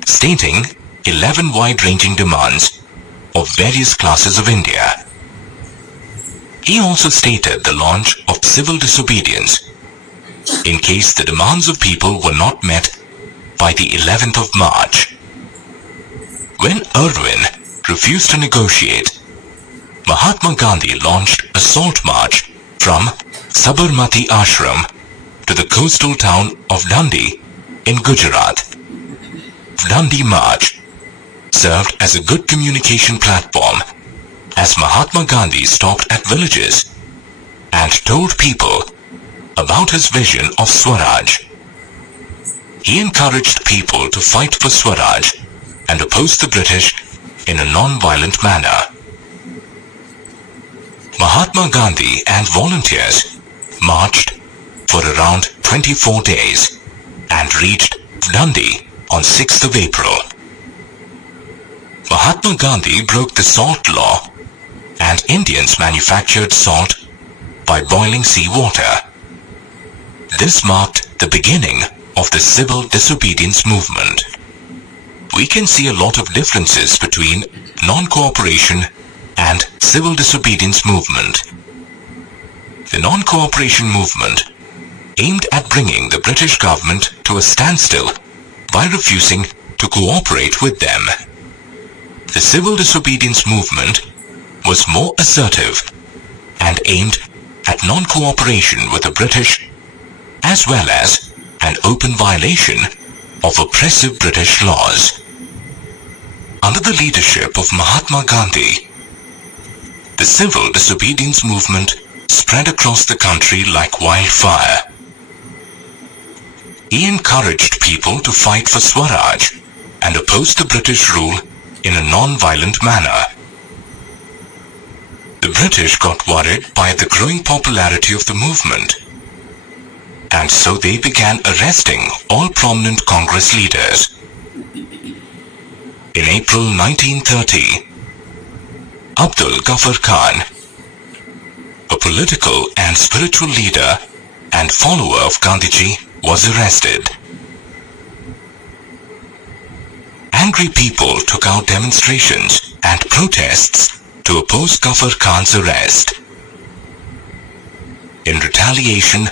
stating 11 wide-ranging demands of various classes of India. He also stated the launch of civil disobedience in case the demands of people were not met by the 11th of March. When Irwin refused to negotiate, Mahatma Gandhi launched a salt march from Sabarmati Ashram to the coastal town of Dandi in Gujarat. Dandi March served as a good communication platform as Mahatma Gandhi stopped at villages and told people about his vision of Swaraj. He encouraged people to fight for Swaraj and oppose the British in a non-violent manner. Mahatma Gandhi and volunteers marched for around 24 days and reached Dandi on 6th of April. Mahatma Gandhi broke the salt law and Indians manufactured salt by boiling sea water. This marked the beginning of the civil disobedience movement. We can see a lot of differences between non-cooperation and civil disobedience movement. The non-cooperation movement aimed at bringing the British government to a standstill by refusing to cooperate with them. The civil disobedience movement was more assertive and aimed at non-cooperation with the British as well as an open violation of oppressive British laws. Under the leadership of Mahatma Gandhi, the civil disobedience movement spread across the country like wildfire. He encouraged people to fight for Swaraj and oppose the British rule in a non-violent manner. The British got worried by the growing popularity of the movement, and so they began arresting all prominent Congress leaders. In April 1930, Abdul Ghaffar Khan, a political and spiritual leader and follower of Gandhiji, was arrested. Angry people took out demonstrations and protests to oppose Ghaffar Khan's arrest. In retaliation,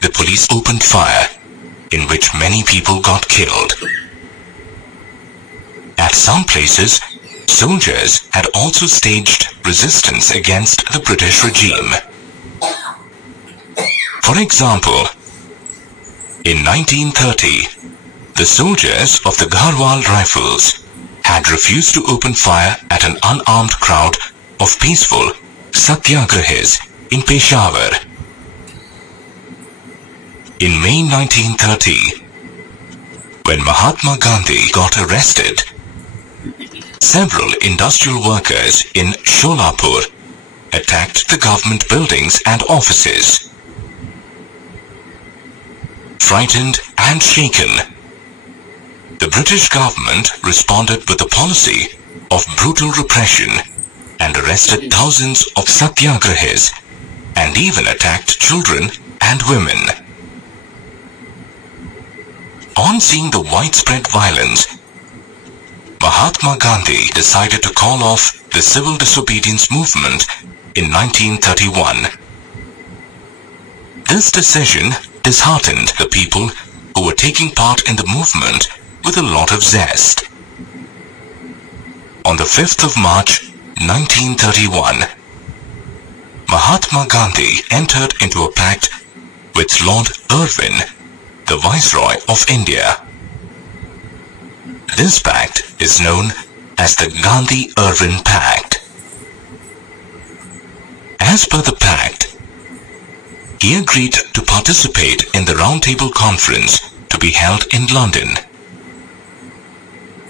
the police opened fire, in which many people got killed. At some places, soldiers had also staged resistance against the British regime. For example, in 1930, the soldiers of the Garhwal Rifles had refused to open fire at an unarmed crowd of peaceful Satyagrahis in Peshawar. In May 1930, when Mahatma Gandhi got arrested, several industrial workers in Sholapur attacked the government buildings and offices. Frightened and shaken, the British government responded with a policy of brutal repression and arrested thousands of Satyagrahis and even attacked children and women. On seeing the widespread violence, Mahatma Gandhi decided to call off the civil disobedience movement in 1931. This decision disheartened the people who were taking part in the movement with a lot of zest. On the 5th of March 1931, Mahatma Gandhi entered into a pact with Lord Irwin, the Viceroy of India. This pact is known as the Gandhi-Irwin Pact. As per the pact, he agreed to participate in the Round Table Conference to be held in London.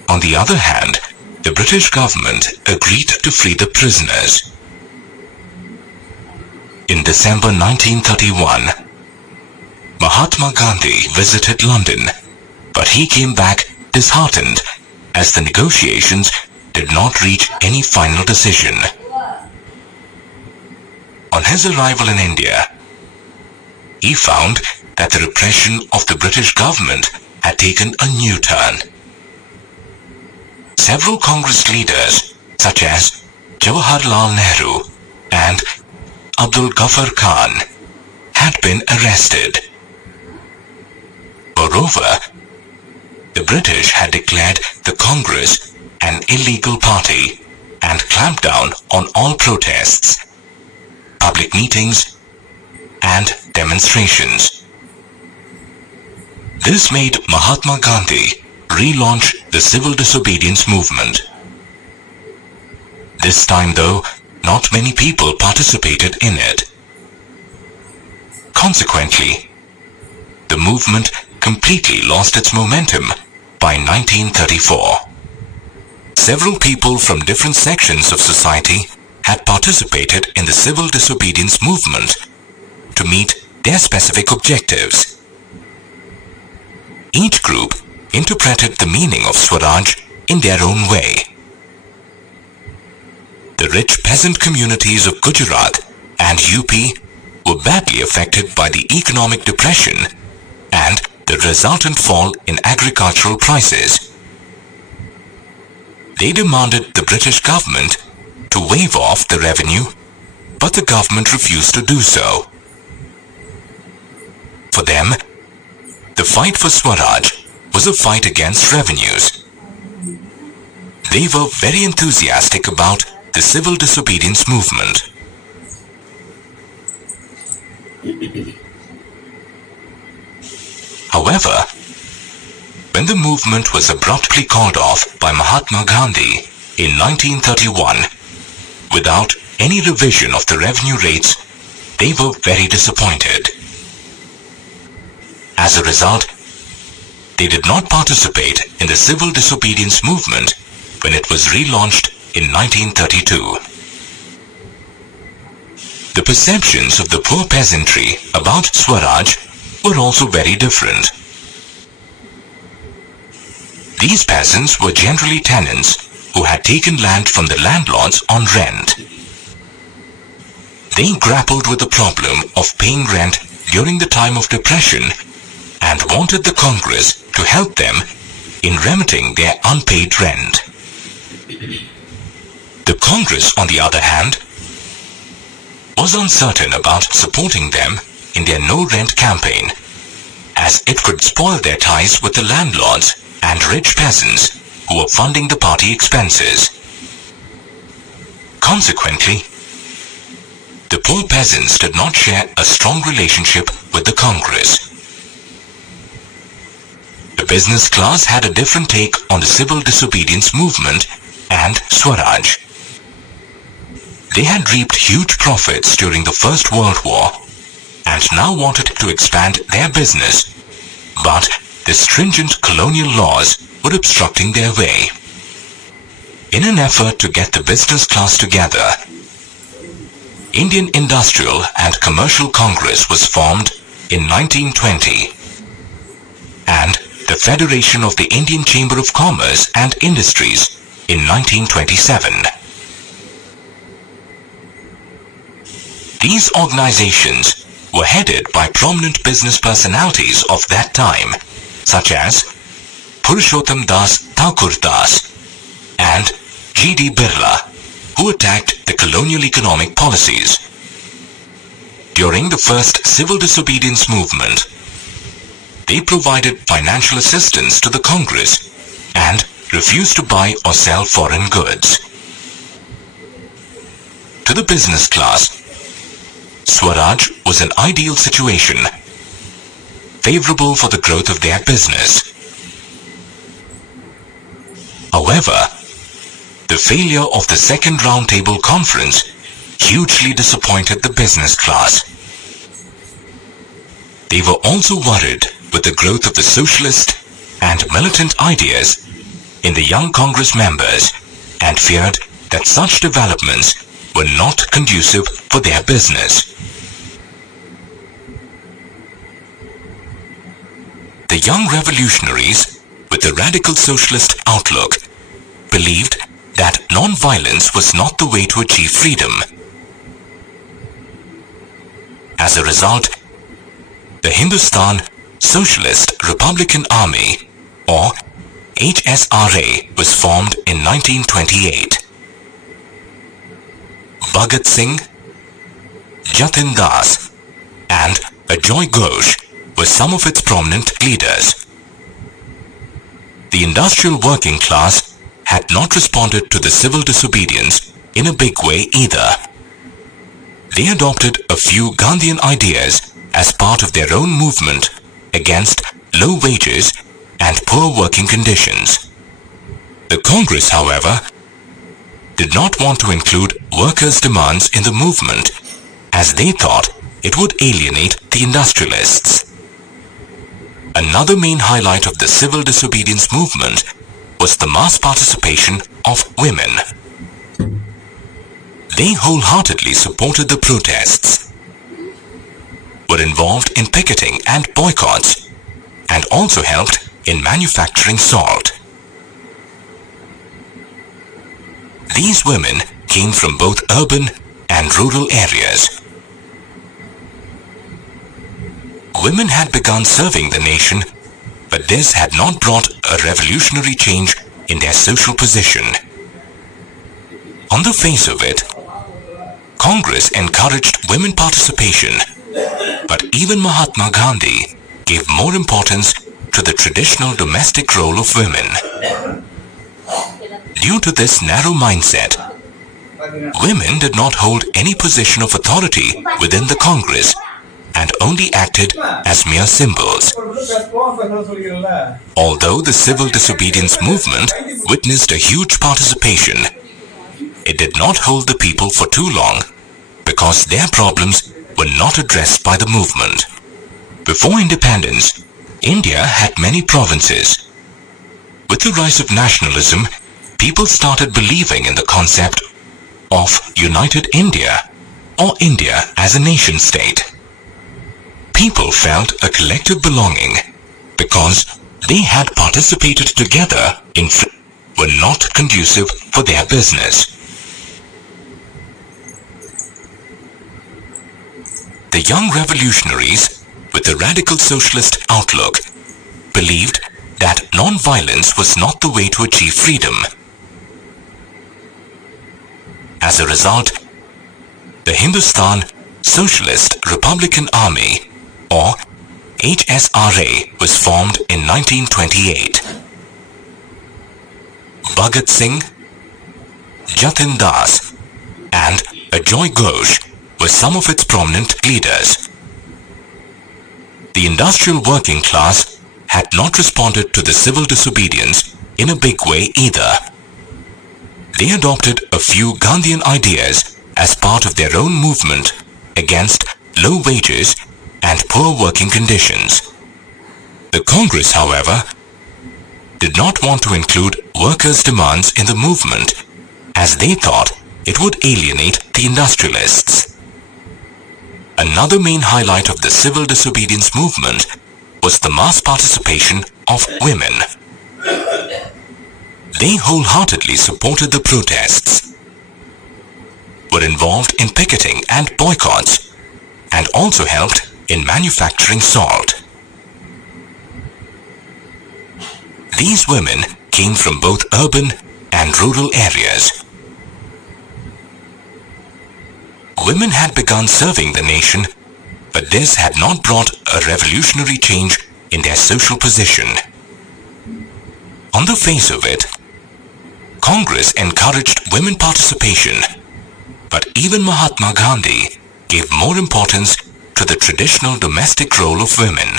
On the other hand, the British government agreed to free the prisoners. In December 1931, Mahatma Gandhi visited London, but he came back disheartened as the negotiations did not reach any final decision. On his arrival in India, he found that the repression of the British government had taken a new turn. Several Congress leaders, such as Jawaharlal Nehru and Abdul Ghaffar Khan, had been arrested. Moreover, the British had declared the Congress an illegal party and clamped down on all protests, public meetings, and demonstrations. This made Mahatma Gandhi relaunch the civil disobedience movement. This time, though, not many people participated in it. Consequently, the movement completely lost its momentum by 1934. Several people from different sections of society had participated in the civil disobedience movement to meet their specific objectives. Each group interpreted the meaning of Swaraj in their own way. The rich peasant communities of Gujarat and UP were badly affected by the economic depression and the resultant fall in agricultural prices. They demanded the British government to waive off the revenue, but the government refused to do so. For them, the fight for Swaraj was a fight against revenues. They were very enthusiastic about the civil disobedience movement. However, when the movement was abruptly called off by Mahatma Gandhi in 1931, without any revision of the revenue rates, they were very disappointed. As a result, they did not participate in the civil disobedience movement when it was relaunched in 1932. The perceptions of the poor peasantry about Swaraj were also very different. These peasants were generally tenants who had taken land from the landlords on rent. They grappled with the problem of paying rent during the time of depression and wanted the Congress to help them in remitting their unpaid rent. The Congress, on the other hand, was uncertain about supporting them in their no-rent campaign, as it could spoil their ties with the landlords and rich peasants who were funding the party expenses. Consequently, the poor peasants did not share a strong relationship with the Congress. The business class had a different take on the civil disobedience movement and Swaraj. They had reaped huge profits during the First World War and now wanted to expand their business, but the stringent colonial laws were obstructing their way. In an effort to get the business class together, Indian Industrial and Commercial Congress was formed in 1920, and the Federation of the Indian Chamber of Commerce and Industries in 1927. These organizations were headed by prominent business personalities of that time, such as Purushottam Das Thakur Das and G.D. Birla, who attacked the colonial economic policies. During the first civil disobedience movement, They provided financial assistance to the Congress and refused to buy or sell foreign goods. To the business class, Swaraj was an ideal situation, favorable for the growth of their business. However, the failure of the Second Roundtable Conference hugely disappointed the business class. They were also worried with the growth of the socialist and militant ideas in the young Congress members and feared that such developments were not conducive for their business. The young revolutionaries with a radical socialist outlook believed that non-violence was not the way to achieve freedom. As a result, the Hindustan Socialist Republican Army, or HSRA, was formed in 1928. Bhagat Singh, Jatin Das, and Ajoy Ghosh were some of its prominent leaders. The industrial working class had not responded to the civil disobedience in a big way either. They adopted a few Gandhian ideas as part of their own movement against low wages and poor working conditions. The Congress, however, did not want to include workers' demands in the movement as they thought it would alienate the industrialists. Another main highlight of the civil disobedience movement was the mass participation of women. They wholeheartedly supported the protests, were involved in picketing and boycotts, and also helped in manufacturing salt. These women came from both urban and rural areas. Women had begun serving the nation, but this had not brought a revolutionary change in their social position. On the face of it, Congress encouraged women participation, but even Mahatma Gandhi gave more importance to the traditional domestic role of women. Due to this narrow mindset, women did not hold any position of authority within the Congress and only acted as mere symbols. Although the civil disobedience movement witnessed a huge participation, it did not hold the people for too long because their problems were not addressed by the movement. Before independence, India had many provinces. With the rise of nationalism, people started believing in the concept of United India or India as a nation-state. People felt a collective belonging because they had participated together in were not conducive for their business. The young revolutionaries with a radical socialist outlook believed that non-violence was not the way to achieve freedom. As a result, the Hindustan Socialist Republican Army, or HSRA, was formed in 1928. Bhagat Singh, Jatin Das, and Ajoy Ghosh were some of its prominent leaders. The industrial working class had not responded to the civil disobedience in a big way either. They adopted a few Gandhian ideas as part of their own movement against low wages and poor working conditions. The Congress, however, did not want to include workers' demands in the movement as they thought it would alienate the industrialists. Another main highlight of the civil disobedience movement was the mass participation of women. They wholeheartedly supported the protests, were involved in picketing and boycotts, and also helped in manufacturing salt. These women came from both urban and rural areas. Women had begun serving the nation, but this had not brought a revolutionary change in their social position. On the face of it, Congress encouraged women participation, but even Mahatma Gandhi gave more importance to the traditional domestic role of women.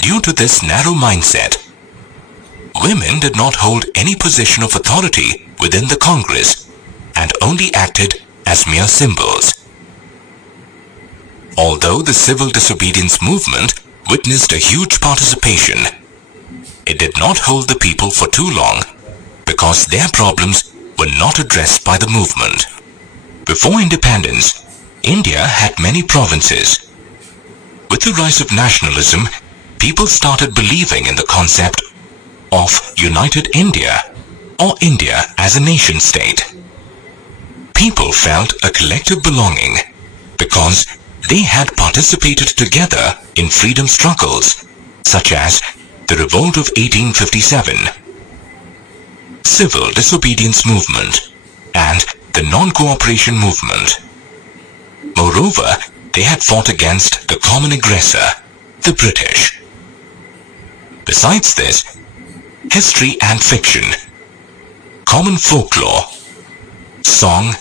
Due to this narrow mindset, women did not hold any position of authority within the Congress and only acted as mere symbols. Although the civil disobedience movement witnessed a huge participation, it did not hold the people for too long because their problems were not addressed by the movement. Before independence, India had many provinces. With the rise of nationalism, people started believing in the concept of United India or India as a nation state. People felt a collective belonging because they had participated together in freedom struggles such as the Revolt of 1857, Civil Disobedience Movement, and the Non-Cooperation Movement. Moreover, they had fought against the common aggressor, the British. Besides this, history and fiction, common folklore, song,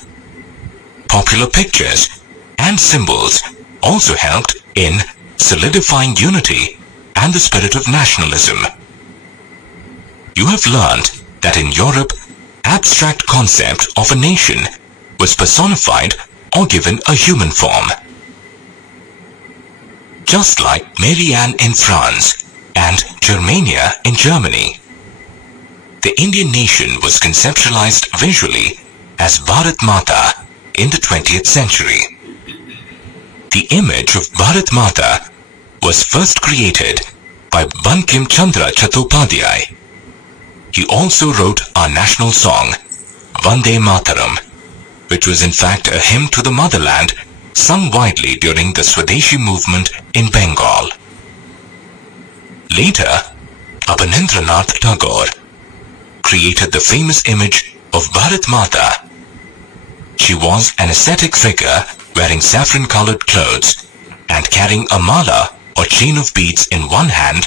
popular pictures, and symbols also helped in solidifying unity and the spirit of nationalism. You have learned that in Europe, abstract concept of a nation was personified or given a human form. Just like Marianne in France and Germania in Germany, the Indian nation was conceptualized visually as Bharat Mata in the 20th century. The image of Bharat Mata was first created by Bankim Chandra Chattopadhyay. He also wrote our national song, Vande Mataram, which was in fact a hymn to the motherland sung widely during the Swadeshi movement in Bengal. Later, Abanindranath Tagore created the famous image of Bharat Mata. She was an ascetic figure wearing saffron-colored clothes and carrying a mala or chain of beads in one hand,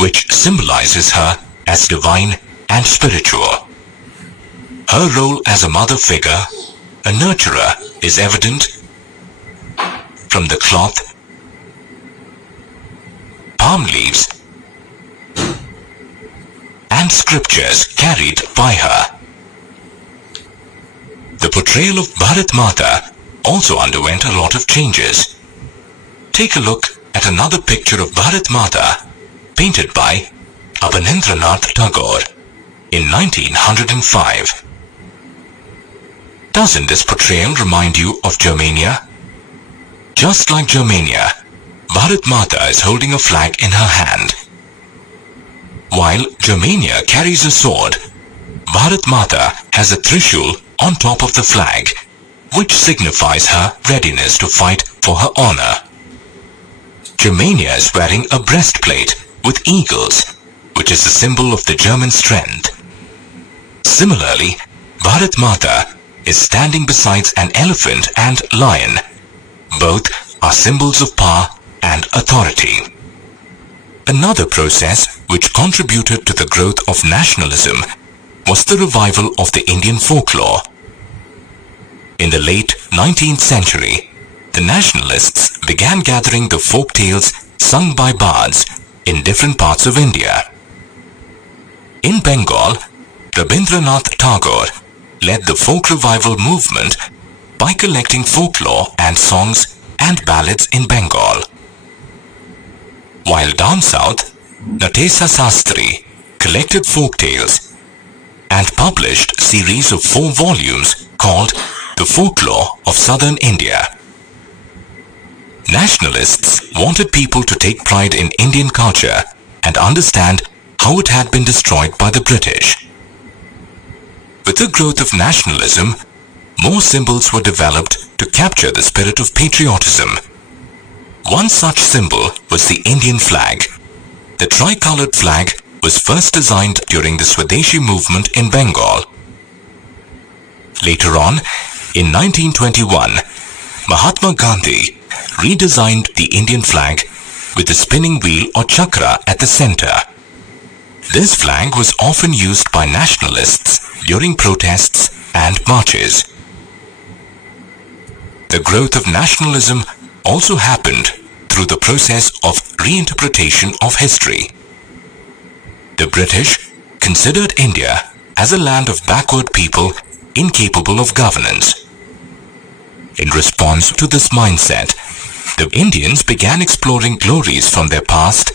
which symbolizes her as divine and spiritual. Her role as a mother figure, a nurturer, is evident from the cloth, palm leaves, and scriptures carried by her. The portrayal of Bharat Mata also underwent a lot of changes. Take a look at another picture of Bharat Mata painted by Abanindranath Tagore in 1905. Doesn't this portrayal remind you of Germania? Just like Germania, Bharat Mata is holding a flag in her hand. While Germania carries a sword, Bharat Mata has a trishul on top of the flag, which signifies her readiness to fight for her honor. Germania is wearing a breastplate with eagles, which is a symbol of the German strength. Similarly, Bharat Mata is standing beside an elephant and lion. Both are symbols of power and authority. Another process which contributed to the growth of nationalism was the revival of the Indian folklore. In the late 19th century, the nationalists began gathering the folk tales sung by bards in different parts of India. In Bengal, Rabindranath Tagore led the folk revival movement by collecting folklore and songs and ballads in Bengal. While down south, Natesa Sastri collected folk tales and published series of 4 volumes called The Folklore of Southern India. Nationalists wanted people to take pride in Indian culture and understand how it had been destroyed by the British. With the growth of nationalism, more symbols were developed to capture the spirit of patriotism. One such symbol was the Indian flag. The tricolored flag was first designed during the Swadeshi movement in Bengal. Later on, in 1921, Mahatma Gandhi redesigned the Indian flag with the spinning wheel or chakra at the center. This flag was often used by nationalists during protests and marches. The growth of nationalism also happened through the process of reinterpretation of history. The British considered India as a land of backward people incapable of governance. In response to this mindset, the Indians began exploring glories from their past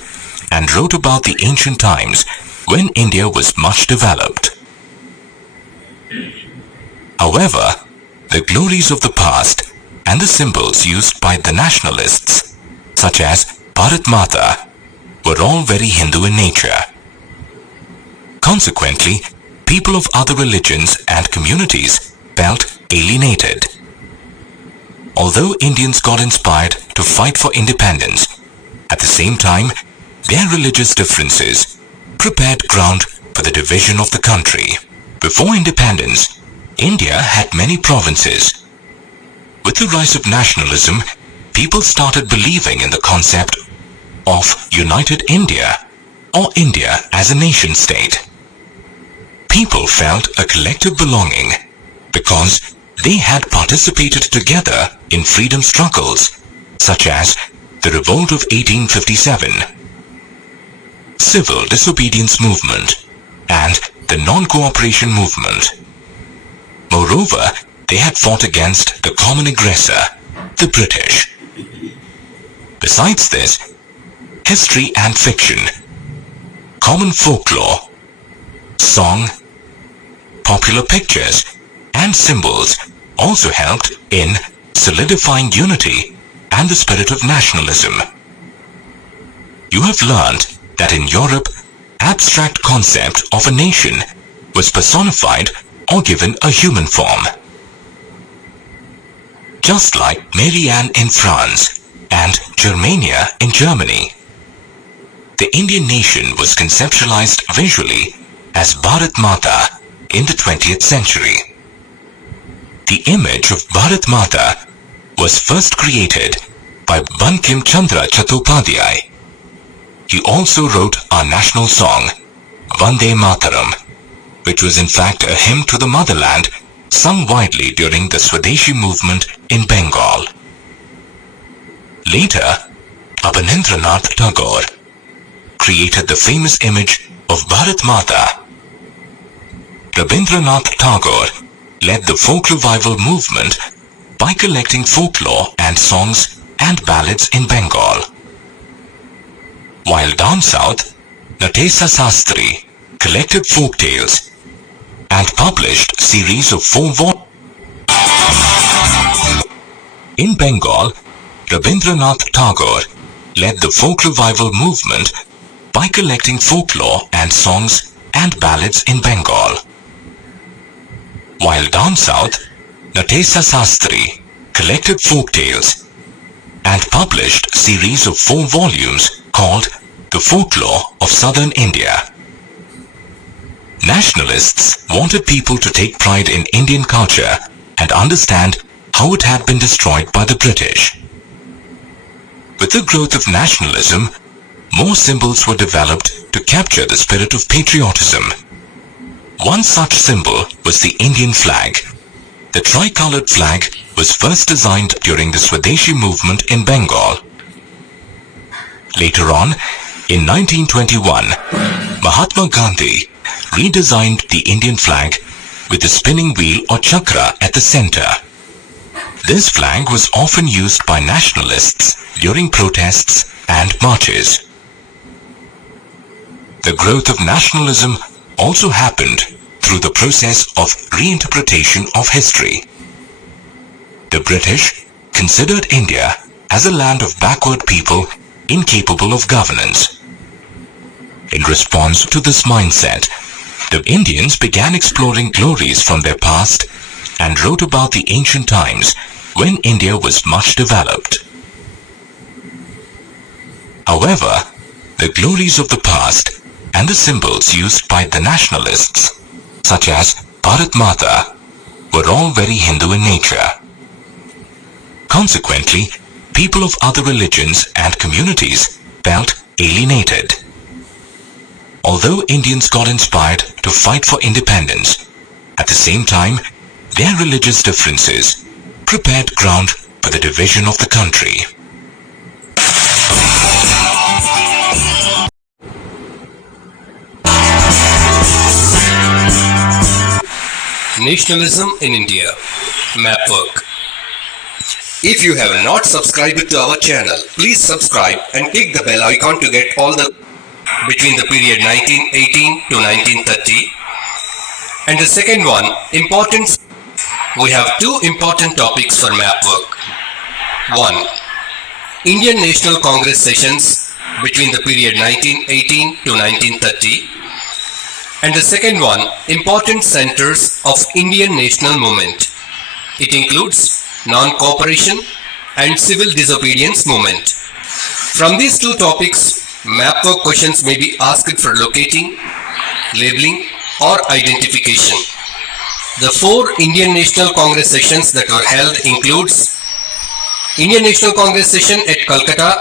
and wrote about the ancient times when India was much developed. However, the glories of the past and the symbols used by the nationalists, such as Bharat Mata, were all very Hindu in nature. Consequently, people of other religions and communities felt alienated. Although Indians got inspired to fight for independence, at the same time, their religious differences prepared ground for the division of the country. Before independence, India had many provinces. With the rise of nationalism, people started believing in the concept of United India or India as a nation state. People felt a collective belonging because they had participated together in freedom struggles such as the Revolt of 1857, Civil Disobedience Movement, and the Non-Cooperation Movement. Moreover, they had fought against the common aggressor, the British. Besides this, history and fiction, common folklore, song, popular pictures, and symbols also helped in solidifying unity and the spirit of nationalism. You have learned that in Europe, abstract concept of a nation was personified or given a human form. Just like Marianne in France and Germania in Germany, the Indian nation was conceptualized visually as Bharat Mata in the 20th century. The image of Bharat Mata was first created by Bankim Chandra Chattopadhyay. He also wrote our national song, Vande Mataram, which was in fact a hymn to the motherland sung widely during the Swadeshi movement in Bengal. Later, Abanindranath Tagore created the famous image of Bharat Mata. Rabindranath Tagore led the folk revival movement by collecting folklore and songs and ballads in Bengal. While down south, Natesa Sastri collected folk tales and published series of 4 volumes. In Bengal, Rabindranath Tagore led the folk revival movement by collecting folklore and songs and ballads in Bengal. While down south, Natesa Sastri collected folk tales and published series of 4 volumes called The Folklore of Southern India. Nationalists wanted people to take pride in Indian culture and understand how it had been destroyed by the British. With the growth of nationalism, more symbols were developed to capture the spirit of patriotism. One such symbol was the Indian flag. The tricolored flag was first designed during the Swadeshi movement in Bengal. Later on, in 1921, Mahatma Gandhi redesigned the Indian flag with the spinning wheel or chakra at the center. This flag was often used by nationalists during protests and marches. The growth of nationalism also happened through the process of reinterpretation of history. The British considered India as a land of backward people incapable of governance. In response to this mindset, the Indians began exploring glories from their past and wrote about the ancient times when India was much developed. However, the glories of the past and the symbols used by the nationalists, such as Bharat Mata, were all very Hindu in nature. Consequently, people of other religions and communities felt alienated. Although Indians got inspired to fight for independence, at the same time, their religious differences prepared ground for the division of the country. Nationalism in India. Map work. If you have not subscribed to our channel, please subscribe and click the bell icon to get all the between the period 1918 to 1930. And the second one, importance. We have two important topics for map work. One, Indian National Congress sessions between the period 1918 to 1930. And the second one, important centers of Indian national movement. It includes non-cooperation and civil disobedience movement. From these two topics, map work questions may be asked for locating, labeling or identification. The four Indian National Congress sessions that were held includes Indian National Congress session at Calcutta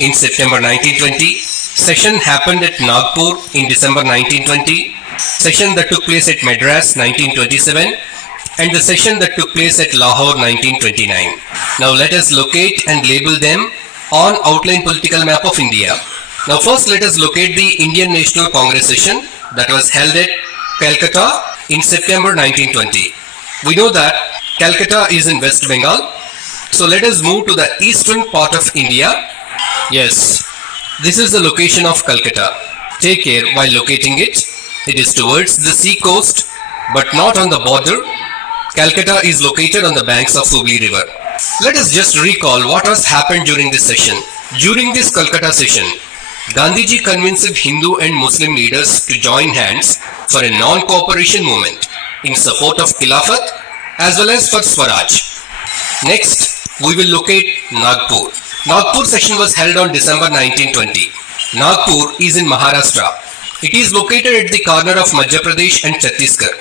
in September 1920, session happened at Nagpur in December 1920, session that took place at Madras 1927, and the session that took place at Lahore 1929. Now let us locate and label them on outline political map of India. Now first let us locate the Indian National Congress session that was held at Calcutta in September 1920. We know that Calcutta is in West Bengal. So let us move to the eastern part of India. Yes, this is the location of Calcutta. Take care while locating it. It is towards the sea coast, but not on the border. Calcutta is located on the banks of Hooghly River. Let us just recall what has happened during this session. During this Calcutta session, Gandhiji convinced Hindu and Muslim leaders to join hands for a non-cooperation movement in support of Khilafat as well as for Swaraj. Next, we will locate Nagpur. Nagpur session was held on December 1920. Nagpur is in Maharashtra. It is located at the corner of Madhya Pradesh and Chhattisgarh.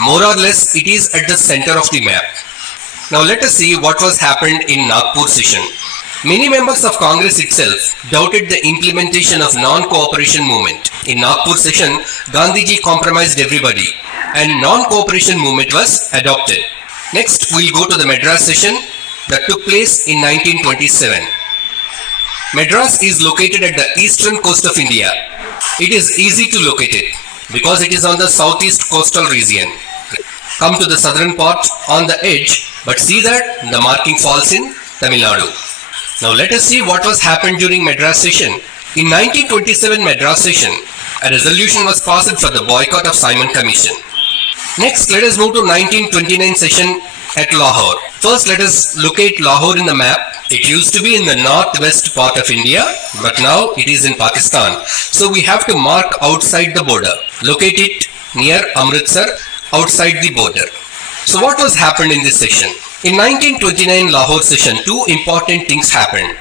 More or less, it is at the center of the map. Now let us see what was happened in Nagpur session. Many members of Congress itself doubted the implementation of non-cooperation movement. In Nagpur session, Gandhiji compromised everybody and non-cooperation movement was adopted. Next, we will go to the Madras session that took place in 1927. Madras is located at the eastern coast of India. It is easy to locate it because it is on the southeast coastal region. Come to the southern part on the edge, but see that the marking falls in Tamil Nadu. Now let us see what was happened during Madras session. In 1927 Madras session, a resolution was passed for the boycott of Simon Commission. Next, let us move to 1929 session at Lahore. First, let us locate Lahore in the map. It used to be in the northwest part of India, but now it is in Pakistan. So we have to mark outside the border. Locate it near Amritsar, outside the border. So what was happened in this session? In 1929 Lahore session, two important things happened.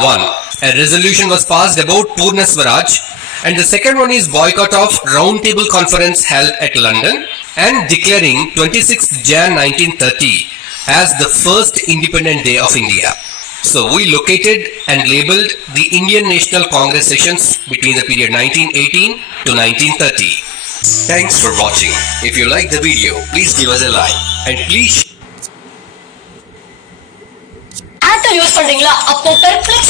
One, a resolution was passed about Purna Swaraj, and the second one is boycott of roundtable conference held at London and declaring 26th Jan 1930 as the first independent day of India. So we located and labeled the Indian National Congress sessions between the period 1918 to 1930. Thanks for watching. If you like the video, please give us a like and please actor use பண்றீங்களா அப்போ பெர்ப்ளெக்ஸ்